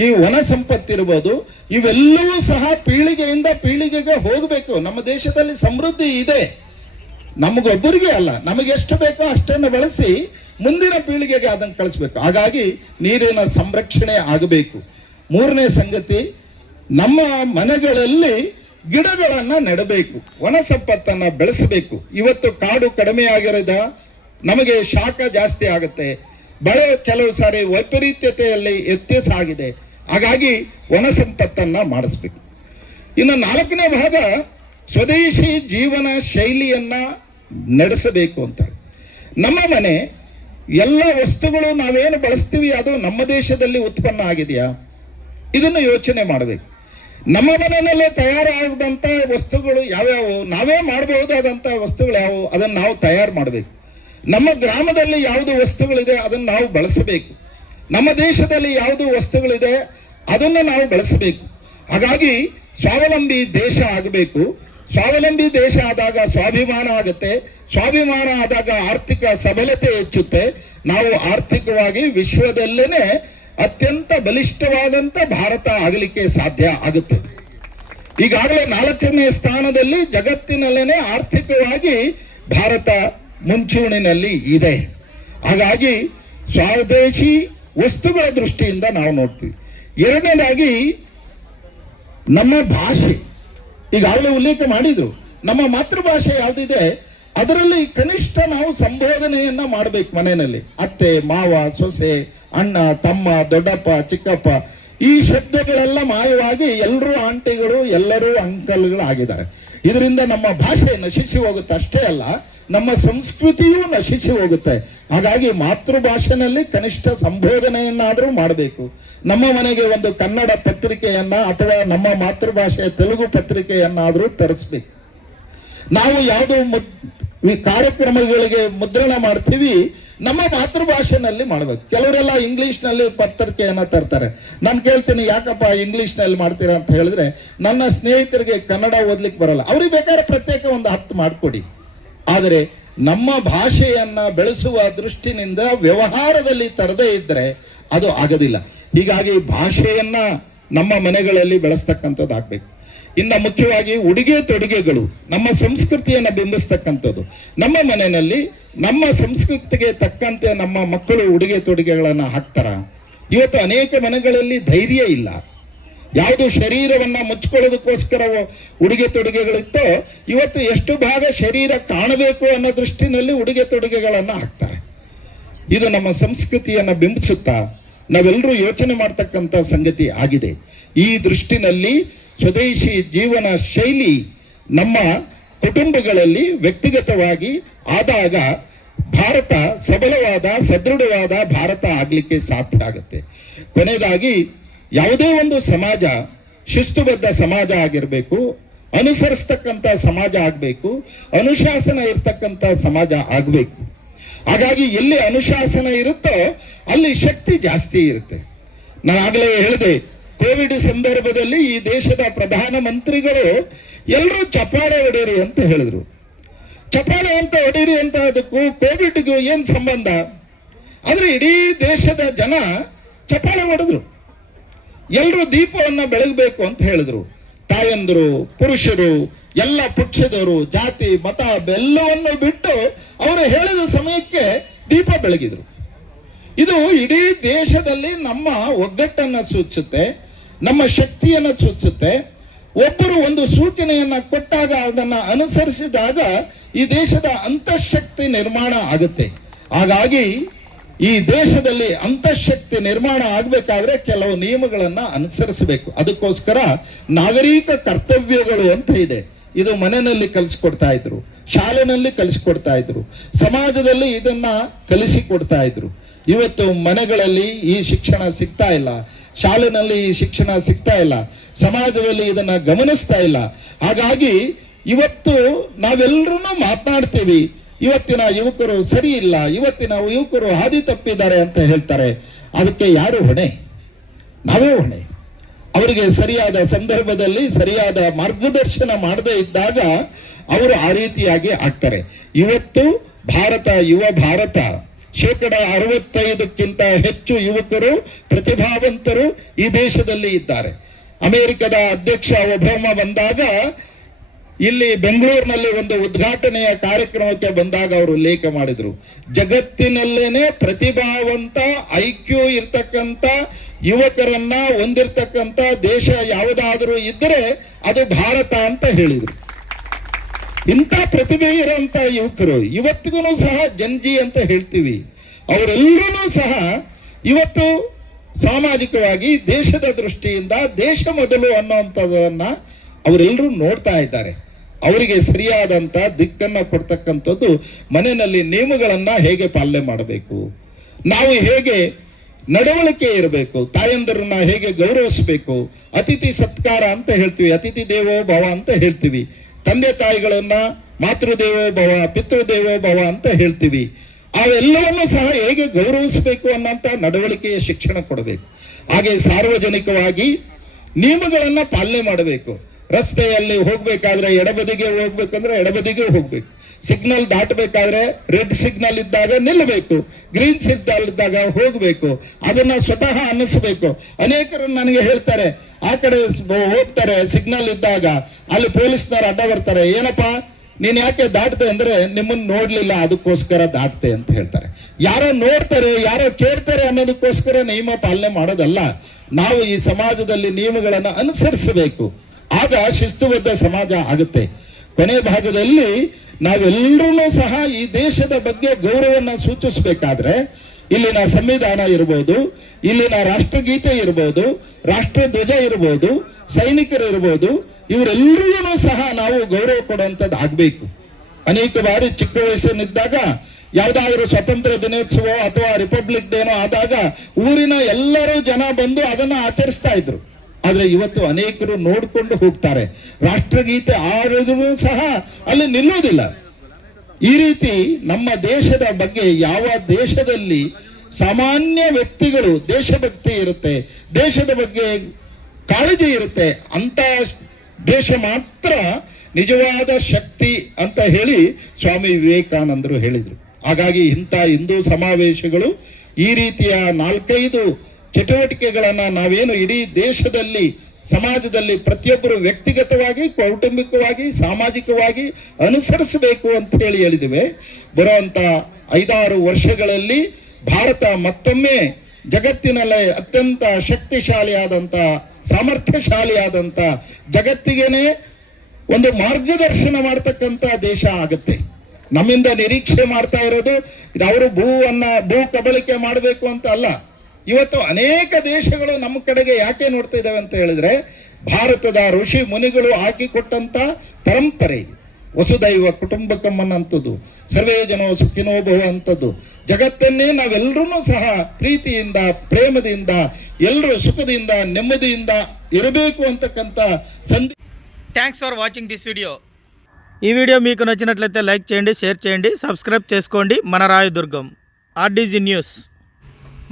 ಈ ವನ ಸಂಪತ್ತಿರಬಹುದು, ಇವೆಲ್ಲವೂ ಸಹ ಪೀಳಿಗೆಯಿಂದ ಪೀಳಿಗೆಗೆ ಹೋಗಬೇಕು. ನಮ್ಮ ದೇಶದಲ್ಲಿ ಸಮೃದ್ಧಿ ಇದೆ, ನಮಗೊಬ್ಬರಿಗೆ ಅಲ್ಲ, ನಮಗೆಷ್ಟು ಬೇಕೋ ಅಷ್ಟನ್ನು ಬಳಸಿ ಮುಂದಿನ ಪೀಳಿಗೆಗೆ ಅದನ್ನು ಕಳಿಸ್ಬೇಕು. ಹಾಗಾಗಿ ನೀರಿನ ಸಂರಕ್ಷಣೆ ಆಗಬೇಕು. ಮೂರನೇ ಸಂಗತಿ, ನಮ್ಮ ಮನೆಗಳಲ್ಲಿ ಗಿಡಗಳನ್ನ ನೆಡಬೇಕು, ವನ ಸಂಪತ್ತನ್ನ ಬೆಳೆಸಬೇಕು. ಇವತ್ತು ಕಾಡು ಕಡಿಮೆ ಆಗಿರೋದ, ನಮಗೆ ಶಾಖ ಜಾಸ್ತಿ ಆಗುತ್ತೆ, ಬೆಳೆ ಕೆಲವು ಸಾರಿ ವೈಪರೀತ್ಯತೆಯಲ್ಲಿ ವ್ಯತ್ಯಾಸ ಆಗಿದೆ. ಹಾಗಾಗಿ ವನ ಸಂಪತ್ತನ್ನ ಮಾಡಿಸ್ಬೇಕು. ಇನ್ನು 4ನೇ ಭಾಗ, ಸ್ವದೇಶಿ ಜೀವನ ಶೈಲಿಯನ್ನ ನಡೆಸಬೇಕು ಅಂತ. ನಮ್ಮ ಮನೆ ಎಲ್ಲ ವಸ್ತುಗಳು ನಾವೇನು ಬಳಸ್ತೀವಿ ಅದು ನಮ್ಮ ದೇಶದಲ್ಲಿ ಉತ್ಪನ್ನ ಆಗಿದೆಯಾ, ಇದನ್ನು ಯೋಚನೆ ಮಾಡಬೇಕು. ನಮ್ಮ ಮನೆಯಲ್ಲೇ ತಯಾರಾದಂತ ವಸ್ತುಗಳು ಯಾವ್ಯಾವು, ನಾವೇ ಮಾಡಬಹುದಾದಂತ ವಸ್ತುಗಳು ಯಾವುವು, ಅದನ್ನು ನಾವು ತಯಾರು ಮಾಡಬೇಕು. ನಮ್ಮ ಗ್ರಾಮದಲ್ಲಿ ಯಾವುದು ವಸ್ತುಗಳಿದೆ ಅದನ್ನು ನಾವು ಬಳಸಬೇಕು. ನಮ್ಮ ದೇಶದಲ್ಲಿ ಯಾವುದು ವಸ್ತುಗಳಿದೆ ಅದನ್ನು ನಾವು ಬಳಸಬೇಕು. ಹಾಗಾಗಿ ಸ್ವಾವಲಂಬಿ ದೇಶ ಆಗಬೇಕು. ಸ್ವಾವಲಂಬಿ ದೇಶ ಆದಾಗ ಸ್ವಾಭಿಮಾನ ಆಗುತ್ತೆ, ಸ್ವಾಭಿಮಾನ ಆದಾಗ ಆರ್ಥಿಕ ಸಬಲತೆ ಹೆಚ್ಚುತ್ತೆ. ನಾವು ಆರ್ಥಿಕವಾಗಿ ವಿಶ್ವದಲ್ಲೇನೆ ಅತ್ಯಂತ ಬಲಿಷ್ಠವಾದಂತ ಭಾರತ ಆಗಲಿಕ್ಕೆ ಸಾಧ್ಯ ಆಗುತ್ತೆ. ಈಗಾಗಲೇ 4ನೇ ಸ್ಥಾನದಲ್ಲಿ ಜಗತ್ತಿನಲ್ಲೇನೆ ಆರ್ಥಿಕವಾಗಿ ಭಾರತ ಮುಂಚೂಣಿನಲ್ಲಿ ಇದೆ. ಹಾಗಾಗಿ ಸ್ವದೇಶಿ ವಸ್ತುಗಳ ದೃಷ್ಟಿಯಿಂದ ನಾವು ನೋಡ್ತೀವಿ. ಎರಡನೇದಾಗಿ ನಮ್ಮ ಭಾಷೆ, ಈಗಾಗಲೇ ಉಲ್ಲೇಖ ಮಾಡಿದ್ರು, ನಮ್ಮ ಮಾತೃಭಾಷೆ ಯಾವುದಿದೆ ಅದರಲ್ಲಿ ಕನಿಷ್ಠ ನಾವು ಸಂಬೋಧನೆಯನ್ನ ಮಾಡಬೇಕು. ಮನೆಯಲ್ಲಿ ಅತ್ತೆ, ಮಾವ, ಸೊಸೆ, ಅಣ್ಣ, ತಮ್ಮ, ದೊಡ್ಡಪ್ಪ, ಚಿಕ್ಕಪ್ಪ, ಈ ಶಬ್ದಗಳೆಲ್ಲ ಮಾಯವಾಗಿ ಎಲ್ಲರೂ ಆಂಟಿಗಳು, ಎಲ್ಲರೂ ಅಂಕಲ್ಗಳು ಆಗಿದ್ದಾರೆ. ಇದರಿಂದ ನಮ್ಮ ಭಾಷೆ ನಶಿಸಿ ಹೋಗುತ್ತೆ. ಅಷ್ಟೇ ಅಲ್ಲ, ನಮ್ಮ ಸಂಸ್ಕೃತಿಯೂ ನಶಿಸಿ ಹೋಗುತ್ತೆ. ಹಾಗಾಗಿ ಮಾತೃಭಾಷೆನಲ್ಲಿ ಕನಿಷ್ಠ ಸಂಬೋಧನೆಯನ್ನಾದರೂ ಮಾಡಬೇಕು. ನಮ್ಮ ಮನೆಗೆ ಒಂದು ಕನ್ನಡ ಪತ್ರಿಕೆಯನ್ನ ಅಥವಾ ನಮ್ಮ ಮಾತೃಭಾಷೆ ತೆಲುಗು ಪತ್ರಿಕೆಯನ್ನಾದರೂ ತರಿಸ್ಬೇಕು. ನಾವು ಯಾವುದೋ ಕಾರ್ಯಕ್ರಮಗಳಿಗೆ ಮುದ್ರಣ ಮಾಡ್ತೀವಿ, ನಮ್ಮ ಮಾತೃಭಾಷೆನಲ್ಲಿ ಮಾಡಬೇಕು. ಕೆಲವರೆಲ್ಲ ಇಂಗ್ಲಿಷ್ನಲ್ಲಿ ಪತ್ರಿಕೆಯನ್ನ ತರ್ತಾರೆ. ನಾನು ಕೇಳ್ತೀನಿ, ಯಾಕಪ್ಪ ಇಂಗ್ಲಿಷ್ನಲ್ಲಿ ಮಾಡ್ತೀರಾ ಅಂತ ಹೇಳಿದ್ರೆ, ನನ್ನ ಸ್ನೇಹಿತರಿಗೆ ಕನ್ನಡ ಓದ್ಲಿಕ್ಕೆ ಬರಲ್ಲ, ಅವ್ರಿಗೆ ಬೇಕಾದ್ರೆ ಪ್ರತ್ಯೇಕ ಒಂದು 10 ಮಾಡಿಕೊಡಿ. ಆದರೆ ನಮ್ಮ ಭಾಷೆಯನ್ನ ಬೆಳೆಸುವ ದೃಷ್ಟಿನಿಂದ ವ್ಯವಹಾರದಲ್ಲಿ ತರದೇ ಇದ್ರೆ ಅದು ಆಗೋದಿಲ್ಲ. ಹೀಗಾಗಿ ಭಾಷೆಯನ್ನ ನಮ್ಮ ಮನೆಗಳಲ್ಲಿ ಬೆಳೆಸ್ತಕ್ಕಂಥದ್ದು ಆಗ್ಬೇಕು. ಇನ್ನು ಮುಖ್ಯವಾಗಿ ಉಡುಗೆ ತೊಡುಗೆಗಳು ನಮ್ಮ ಸಂಸ್ಕೃತಿಯನ್ನು ಬಿಂಬಿಸ್ತಕ್ಕಂಥದ್ದು. ನಮ್ಮ ಮನೆಯಲ್ಲಿ ನಮ್ಮ ಸಂಸ್ಕೃತಿಗೆ ತಕ್ಕಂತೆ ನಮ್ಮ ಮಕ್ಕಳು ಉಡುಗೆ ತೊಡುಗೆಗಳನ್ನು ಹಾಕ್ತಾರ? ಇವತ್ತು ಅನೇಕ ಮನೆಗಳಲ್ಲಿ ಧೈರ್ಯ ಇಲ್ಲ. ಯಾವುದು ಶರೀರವನ್ನ ಮುಚ್ಕೊಳ್ಳೋದಕ್ಕೋಸ್ಕರ ಉಡುಗೆ ತೊಡುಗೆಗಳಿತ್ತೋ, ಇವತ್ತು ಎಷ್ಟು ಭಾಗ ಶರೀರ ಕಾಣಬೇಕು ಅನ್ನೋ ದೃಷ್ಟಿನಲ್ಲಿ ಉಡುಗೆ ತೊಡುಗೆಗಳನ್ನು ಹಾಕ್ತಾರೆ. ಇದು ನಮ್ಮ ಸಂಸ್ಕೃತಿಯನ್ನ ಬಿಂಬಿಸುತ್ತಾ ನಾವೆಲ್ಲರೂ ಯೋಚನೆ ಮಾಡ್ತಕ್ಕಂಥ ಸಂಗತಿ ಆಗಿದೆ. ಈ ದೃಷ್ಟಿನಲ್ಲಿ ಸ್ವದೇಶಿ ಜೀವನ ಶೈಲಿ ನಮ್ಮ ಕುಟುಂಬಗಳಲ್ಲಿ ವ್ಯಕ್ತಿಗತವಾಗಿ ಆದಾಗ ಭಾರತ ಸಬಲವಾದ, ಸದೃಢವಾದ ಭಾರತ ಆಗ್ಲಿಕ್ಕೆ ಸಾಧ್ಯ ಆಗುತ್ತೆ. ಕೊನೆಯದಾಗಿ ಯಾವುದೇ ಒಂದು ಸಮಾಜ ಶಿಸ್ತುಬದ್ಧ ಸಮಾಜ ಆಗಿರಬೇಕು, ಅನುಸರಿಸ್ತಕ್ಕಂಥ ಸಮಾಜ ಆಗಬೇಕು, ಅನುಶಾಸನ ಇರ್ತಕ್ಕಂಥ ಸಮಾಜ ಆಗಬೇಕು. ಹಾಗಾಗಿ ಎಲ್ಲಿ ಅನುಶಾಸನ ಇರುತ್ತೋ ಅಲ್ಲಿ ಶಕ್ತಿ ಜಾಸ್ತಿ ಇರುತ್ತೆ. ನಾನು ಆಗಲೇ ಹೇಳಿದೆ, ಕೋವಿಡ್ ಸಂದರ್ಭದಲ್ಲಿ ಈ ದೇಶದ ಪ್ರಧಾನ ಮಂತ್ರಿಗಳು ಎಲ್ಲರೂ ಚಪ್ಪಾಳೆ ಹೊಡೀರಿ ಅಂತ ಹೇಳಿದ್ರು. ಚಪ್ಪಾಳೆ ಅಂತ ಹೊಡೀರಿ ಅಂತ ಅದಕ್ಕೂ ಕೋವಿಡ್ಗೂ ಏನ್ ಸಂಬಂಧ? ಆದ್ರೆ ಇಡೀ ದೇಶದ ಜನ ಚಪ್ಪಾಳೆ ಹೊಡೆದ್ರು. ಎಲ್ಲರೂ ದೀಪವನ್ನ ಬೆಳಗಬೇಕು ಅಂತ ಹೇಳಿದ್ರು. ತಾಯಂದರು, ಪುರುಷರು, ಎಲ್ಲ ಪಕ್ಷದವರು, ಜಾತಿ, ಮತ ಎಲ್ಲವನ್ನು ಬಿಟ್ಟು ಅವರು ಹೇಳಿದ ಸಮಯಕ್ಕೆ ದೀಪ ಬೆಳಗಿದ್ರು. ಇದು ಇಡೀ ದೇಶದಲ್ಲಿ ನಮ್ಮ ಒಗ್ಗಟ್ಟನ್ನು ಸೂಚಿಸುತ್ತೆ, ನಮ್ಮ ಶಕ್ತಿಯನ್ನು ಸೂಚಿಸುತ್ತೆ. ಒಬ್ಬರು ಒಂದು ಸೂಚನೆಯನ್ನ ಕೊಟ್ಟಾಗ ಅದನ್ನ ಅನುಸರಿಸಿದಾಗ ಈ ದೇಶದ ಅಂತಃಶಕ್ತಿ ನಿರ್ಮಾಣ ಆಗುತ್ತೆ. ಹಾಗಾಗಿ ಈ ದೇಶದಲ್ಲಿ ಅಂತಃಶಕ್ತಿ ನಿರ್ಮಾಣ ಆಗಬೇಕಾದ್ರೆ ಕೆಲವು ನಿಯಮಗಳನ್ನ ಅನುಸರಿಸಬೇಕು. ಅದಕ್ಕೋಸ್ಕರ ನಾಗರಿಕ ಕರ್ತವ್ಯಗಳು ಅಂತ ಇದೆ. ಇದು ಮನೆಯಲ್ಲಿ ಕಲಿಸ್ಕೊಡ್ತಾ ಇದ್ರು, ಶಾಲೆನಲ್ಲಿ ಕಲಿಸ್ಕೊಡ್ತಾ ಇದ್ರು, ಸಮಾಜದಲ್ಲಿ ಇದನ್ನ ಕಲಿಸಿಕೊಡ್ತಾ ಇದ್ರು. ಇವತ್ತು ಮನೆಗಳಲ್ಲಿ ಈ ಶಿಕ್ಷಣ ಸಿಗ್ತಾ ಇಲ್ಲ, ಶಾಲೆನಲ್ಲಿ ಈ ಶಿಕ್ಷಣ ಸಿಗ್ತಾ ಇಲ್ಲ, ಸಮಾಜದಲ್ಲಿ ಇದನ್ನ ಗಮನಿಸ್ತಾ ಇಲ್ಲ. ಹಾಗಾಗಿ ಇವತ್ತು ನಾವೆಲ್ಲರೂ ಮಾತನಾಡ್ತೀವಿ, ಇವತ್ತಿನ ಯುವಕರು ಸರಿ ಇಲ್ಲ, ಇವತ್ತಿನ ಯುವಕರು ಹಾದಿ ತಪ್ಪಿದ್ದಾರೆ ಅಂತ ಹೇಳ್ತಾರೆ. ಅದಕ್ಕೆ ಯಾರು ಹೊಣೆ? ನಾವೇ ಹೊಣೆ. ಅವರಿಗೆ ಸರಿಯಾದ ಸಂದರ್ಭದಲ್ಲಿ ಸರಿಯಾದ ಮಾರ್ಗದರ್ಶನ ಮಾಡದೇ ಇದ್ದಾಗ ಅವರು ಆ ರೀತಿಯಾಗಿ ಆಗ್ತಾರೆ. ಇವತ್ತು ಭಾರತ, ಯುವ ಭಾರತ, 65% ಹೆಚ್ಚು ಯುವಕರು, ಪ್ರತಿಭಾವಂತರು ಈ ದೇಶದಲ್ಲಿ ಇದ್ದಾರೆ. ಅಮೆರಿಕದ ಅಧ್ಯಕ್ಷ ಒಬಾಮ ಬಂದಾಗ ಇಲ್ಲಿ ಬೆಂಗಳೂರಿನಲ್ಲಿ ಒಂದು ಉದ್ಘಾಟನೆಯ ಕಾರ್ಯಕ್ರಮಕ್ಕೆ ಬಂದಾಗ ಅವರು ಉಲ್ಲೇಖ ಮಾಡಿದ್ರು, ಜಗತ್ತಿನಲ್ಲೇನೆ ಪ್ರತಿಭಾವಂತ, ಐಕ್ಯೂ ಇರ್ತಕ್ಕಂಥ ಯುವಕರನ್ನ ಹೊಂದಿರ್ತಕ್ಕಂಥ ದೇಶ ಯಾವುದಾದರೂ ಇದ್ದರೆ ಅದು ಭಾರತ ಅಂತ ಹೇಳಿದ್ರು. ಇಂಥ ಪ್ರತಿಭೆ ಇರುವಂತ ಯುವಕರು ಇವತ್ತಿಗೂ ಸಹ ಜನ್ಜಿ ಅಂತ ಹೇಳ್ತೀವಿ, ಅವರೆಲ್ಲರೂ ಸಹ ಇವತ್ತು ಸಾಮಾಜಿಕವಾಗಿ ದೇಶದ ದೃಷ್ಟಿಯಿಂದ ದೇಶ ಮೊದಲು ಅನ್ನುವಂಥದ್ದನ್ನ ಅವರೆಲ್ಲರೂ ನೋಡ್ತಾ ಇದ್ದಾರೆ. ಅವರಿಗೆ ಸರಿಯಾದಂತ ದಿಕ್ಕನ್ನ ಕೊಡ್ತಕ್ಕಂಥದ್ದು ಮನೆಯಲ್ಲಿ ನಿಯಮಗಳನ್ನ ಹೇಗೆ ಪಾಲನೆ ಮಾಡಬೇಕು, ನಾವು ಹೇಗೆ ನಡವಳಿಕೆ ಇರಬೇಕು, ತಾಯಂದರನ್ನ ಹೇಗೆ ಗೌರವಿಸಬೇಕು, ಅತಿಥಿ ಸತ್ಕಾರ ಅಂತ ಹೇಳ್ತೀವಿ, ಅತಿಥಿ ದೇವೋ ಭವ ಅಂತ ಹೇಳ್ತೀವಿ, ತಂದೆ ತಾಯಿಗಳನ್ನ ಮಾತೃದೇವೋ ಭವ, ಪಿತೃದೇವೋ ಭವ ಅಂತ ಹೇಳ್ತೀವಿ. ಅವೆಲ್ಲವನ್ನೂ ಸಹ ಹೇಗೆ ಗೌರವಿಸಬೇಕು ಅನ್ನೋಂಥ ನಡವಳಿಕೆಯ ಶಿಕ್ಷಣ ಕೊಡಬೇಕು. ಹಾಗೆ ಸಾರ್ವಜನಿಕವಾಗಿ ನಿಯಮಗಳನ್ನ ಪಾಲನೆ ಮಾಡಬೇಕು. ರಸ್ತೆಯಲ್ಲಿ ಹೋಗ್ಬೇಕಾದ್ರೆ ಎಡಬದಿಗೆ ಹೋಗ್ಬೇಕಂದ್ರೆ ಎಡಬದಿಗೆ ಹೋಗ್ಬೇಕು, ಸಿಗ್ನಲ್ ದಾಟಬೇಕಾದ್ರೆ ರೆಡ್ ಸಿಗ್ನಲ್ ಇದ್ದಾಗ ನಿಲ್ಲಬೇಕು, ಗ್ರೀನ್ ಸಿಗ್ನಲ್ ಇದ್ದಾಗ ಹೋಗ್ಬೇಕು. ಅದನ್ನ ಸ್ವತಃ ಅನ್ನಿಸಬೇಕು. ಅನೇಕರು ನನಗೆ ಹೇಳ್ತಾರೆ, ಆ ಕಡೆ ಹೋಗ್ತಾರೆ ಸಿಗ್ನಲ್ ಇದ್ದಾಗ ಅಲ್ಲಿ ಪೊಲೀಸ್ನವರು ಅಡ್ಡ ಬರ್ತಾರೆ, ಏನಪ್ಪಾ ನೀನ್ ಯಾಕೆ ದಾಟ್ತೆ ಅಂದ್ರೆ ನಿಮ್ಮನ್ನ ನೋಡ್ಲಿಲ್ಲ ಅದಕ್ಕೋಸ್ಕರ ದಾಟ್ತೆ ಅಂತ ಹೇಳ್ತಾರೆ. ಯಾರೋ ನೋಡ್ತಾರೆ, ಯಾರೋ ಕೇಳ್ತಾರೆ ಅನ್ನೋದಕ್ಕೋಸ್ಕರ ನಿಯಮ ಪಾಲನೆ ಮಾಡೋದಲ್ಲ. ನಾವು ಈ ಸಮಾಜದಲ್ಲಿ ನಿಯಮಗಳನ್ನು ಅನುಸರಿಸಬೇಕು, ಆಗ ಶಿಸ್ತುಬದ್ಧ ಸಮಾಜ ಆಗುತ್ತೆ. ಕೊನೆ ಭಾಗದಲ್ಲಿ ನಾವೆಲ್ಲರೂ ಸಹ ಈ ದೇಶದ ಬಗ್ಗೆ ಗೌರವವನ್ನು ಸೂಚಿಸಬೇಕಾದ್ರೆ ಇಲ್ಲಿನ ಸಂವಿಧಾನ ಇರ್ಬೋದು, ಇಲ್ಲಿನ ರಾಷ್ಟ್ರಗೀತೆ ಇರ್ಬೋದು, ರಾಷ್ಟ್ರ ಧ್ವಜ ಇರ್ಬೋದು, ಸೈನಿಕರು ಇರ್ಬೋದು, ಇವರೆಲ್ಲರಿಗೂ ಸಹ ನಾವು ಗೌರವ ಕೊಡುವಂಥದ್ದು ಆಗ್ಬೇಕು. ಅನೇಕ ಬಾರಿ ಚಿಕ್ಕ ವಯಸ್ಸಿನಿದ್ದಾಗ ಯಾವ್ದಾದ್ರು ಸ್ವಾತಂತ್ರ್ಯ ದಿನೋತ್ಸವ ಅಥವಾ ರಿಪಬ್ಲಿಕ್ ಡೇನೋ ಆದಾಗ ಊರಿನ ಎಲ್ಲರೂ ಜನ ಬಂದು ಅದನ್ನ ಆಚರಿಸ್ತಾ ಇದ್ರು. ಆದ್ರೆ ಇವತ್ತು ಅನೇಕರು ನೋಡ್ಕೊಂಡು ಹೋಗ್ತಾರೆ, ರಾಷ್ಟ್ರಗೀತೆ ಆಡಿದ್ರು ಸಹ ಅಲ್ಲಿ ನಿಲ್ಲುವುದಿಲ್ಲ. ಈ ರೀತಿ ನಮ್ಮ ದೇಶದ ಬಗ್ಗೆ ಯಾವ ದೇಶದಲ್ಲಿ ಸಾಮಾನ್ಯ ವ್ಯಕ್ತಿಗಳು ದೇಶಭಕ್ತಿ ಇರುತ್ತೆ, ದೇಶದ ಬಗ್ಗೆ ಕಾಳಜಿ ಇರುತ್ತೆ, ಅಂತ ದೇಶ ಮಾತ್ರ ನಿಜವಾದ ಶಕ್ತಿ ಅಂತ ಹೇಳಿ ಸ್ವಾಮಿ ವಿವೇಕಾನಂದರು ಹೇಳಿದರು. ಹಾಗಾಗಿ ಇಂಥ ಹಿಂದೂ ಸಮಾವೇಶಗಳು, ಈ ರೀತಿಯ 4-5 ಚಟುವಟಿಕೆಗಳನ್ನ ನಾವೇನು ಇಡೀ ದೇಶದಲ್ಲಿ ಸಮಾಜದಲ್ಲಿ ಪ್ರತಿಯೊಬ್ಬರು ವ್ಯಕ್ತಿಗತವಾಗಿ, ಕೌಟುಂಬಿಕವಾಗಿ, ಸಾಮಾಜಿಕವಾಗಿ ಅನುಸರಿಸಬೇಕು ಅಂತ ಹೇಳಿ ಹೇಳಿದ್ದೇವೆ. ಬರುವಂತ 5-6 ವರ್ಷಗಳಲ್ಲಿ ಭಾರತ ಮತ್ತೊಮ್ಮೆ ಜಗತ್ತಿನಲ್ಲೇ ಅತ್ಯಂತ ಶಕ್ತಿಶಾಲಿಯಾದಂತ, ಸಾಮರ್ಥ್ಯಶಾಲಿಯಾದಂತ, ಜಗತ್ತಿಗೇನೆ ಒಂದು ಮಾರ್ಗದರ್ಶನ ಮಾಡತಕ್ಕಂತ ದೇಶ ಆಗುತ್ತೆ. ನಮ್ಮಿಂದ ನಿರೀಕ್ಷೆ ಮಾಡ್ತಾ ಇರೋದು ಅವರು ಭೂ ಕಬಳಿಕೆ ಮಾಡಬೇಕು ಅಂತ ಅಲ್ಲ. ಇವತ್ತು ಅನೇಕ ದೇಶಗಳು ನಮ್ಮ ಕಡೆಗೆ ಯಾಕೆ ನೋಡ್ತಾ ಇದ್ದಾವೆ ಅಂತ ಹೇಳಿದ್ರೆ, ಭಾರತದ ಋಷಿ ಮುನಿಗಳು ಹಾಕಿಕೊಟ್ಟಂತ ಪರಂಪರೆ, ವಸುದೈವ ಕುಟುಂಬಕಂ ಅನ್ನಂಥದ್ದು, ಸರ್ವೇ ಜನೋ ಸುಖಿನೋ ಭವ ಅಂತದ್ದು. ಜಗತ್ತನ್ನೇ ನಾವೆಲ್ಲರೂ ಸಹ ಪ್ರೀತಿಯಿಂದ, ಪ್ರೇಮದಿಂದ, ಎಲ್ಲರೂ ಸುಖದಿಂದ, ನೆಮ್ಮದಿಯಿಂದ ಇರಬೇಕು ಅಂತಕ್ಕಂಥ thanks for watching this video. ఈ వీడియో మీకు నచ్చినట్లయితే లైక్ చేయండి, షేర్ చేయండి, సబ్స్క్రైబ్ చేసుకోండి. మన రాయదుర్గం ఆర్డీజీ న్యూస్.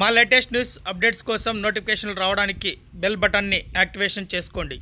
మా లేటెస్ట్ న్యూస్ అప్డేట్స్ కోసం నోటిఫికేషన్లు రావడానికి బెల్ బటన్ని యాక్టివేషన్ చేసుకోండి.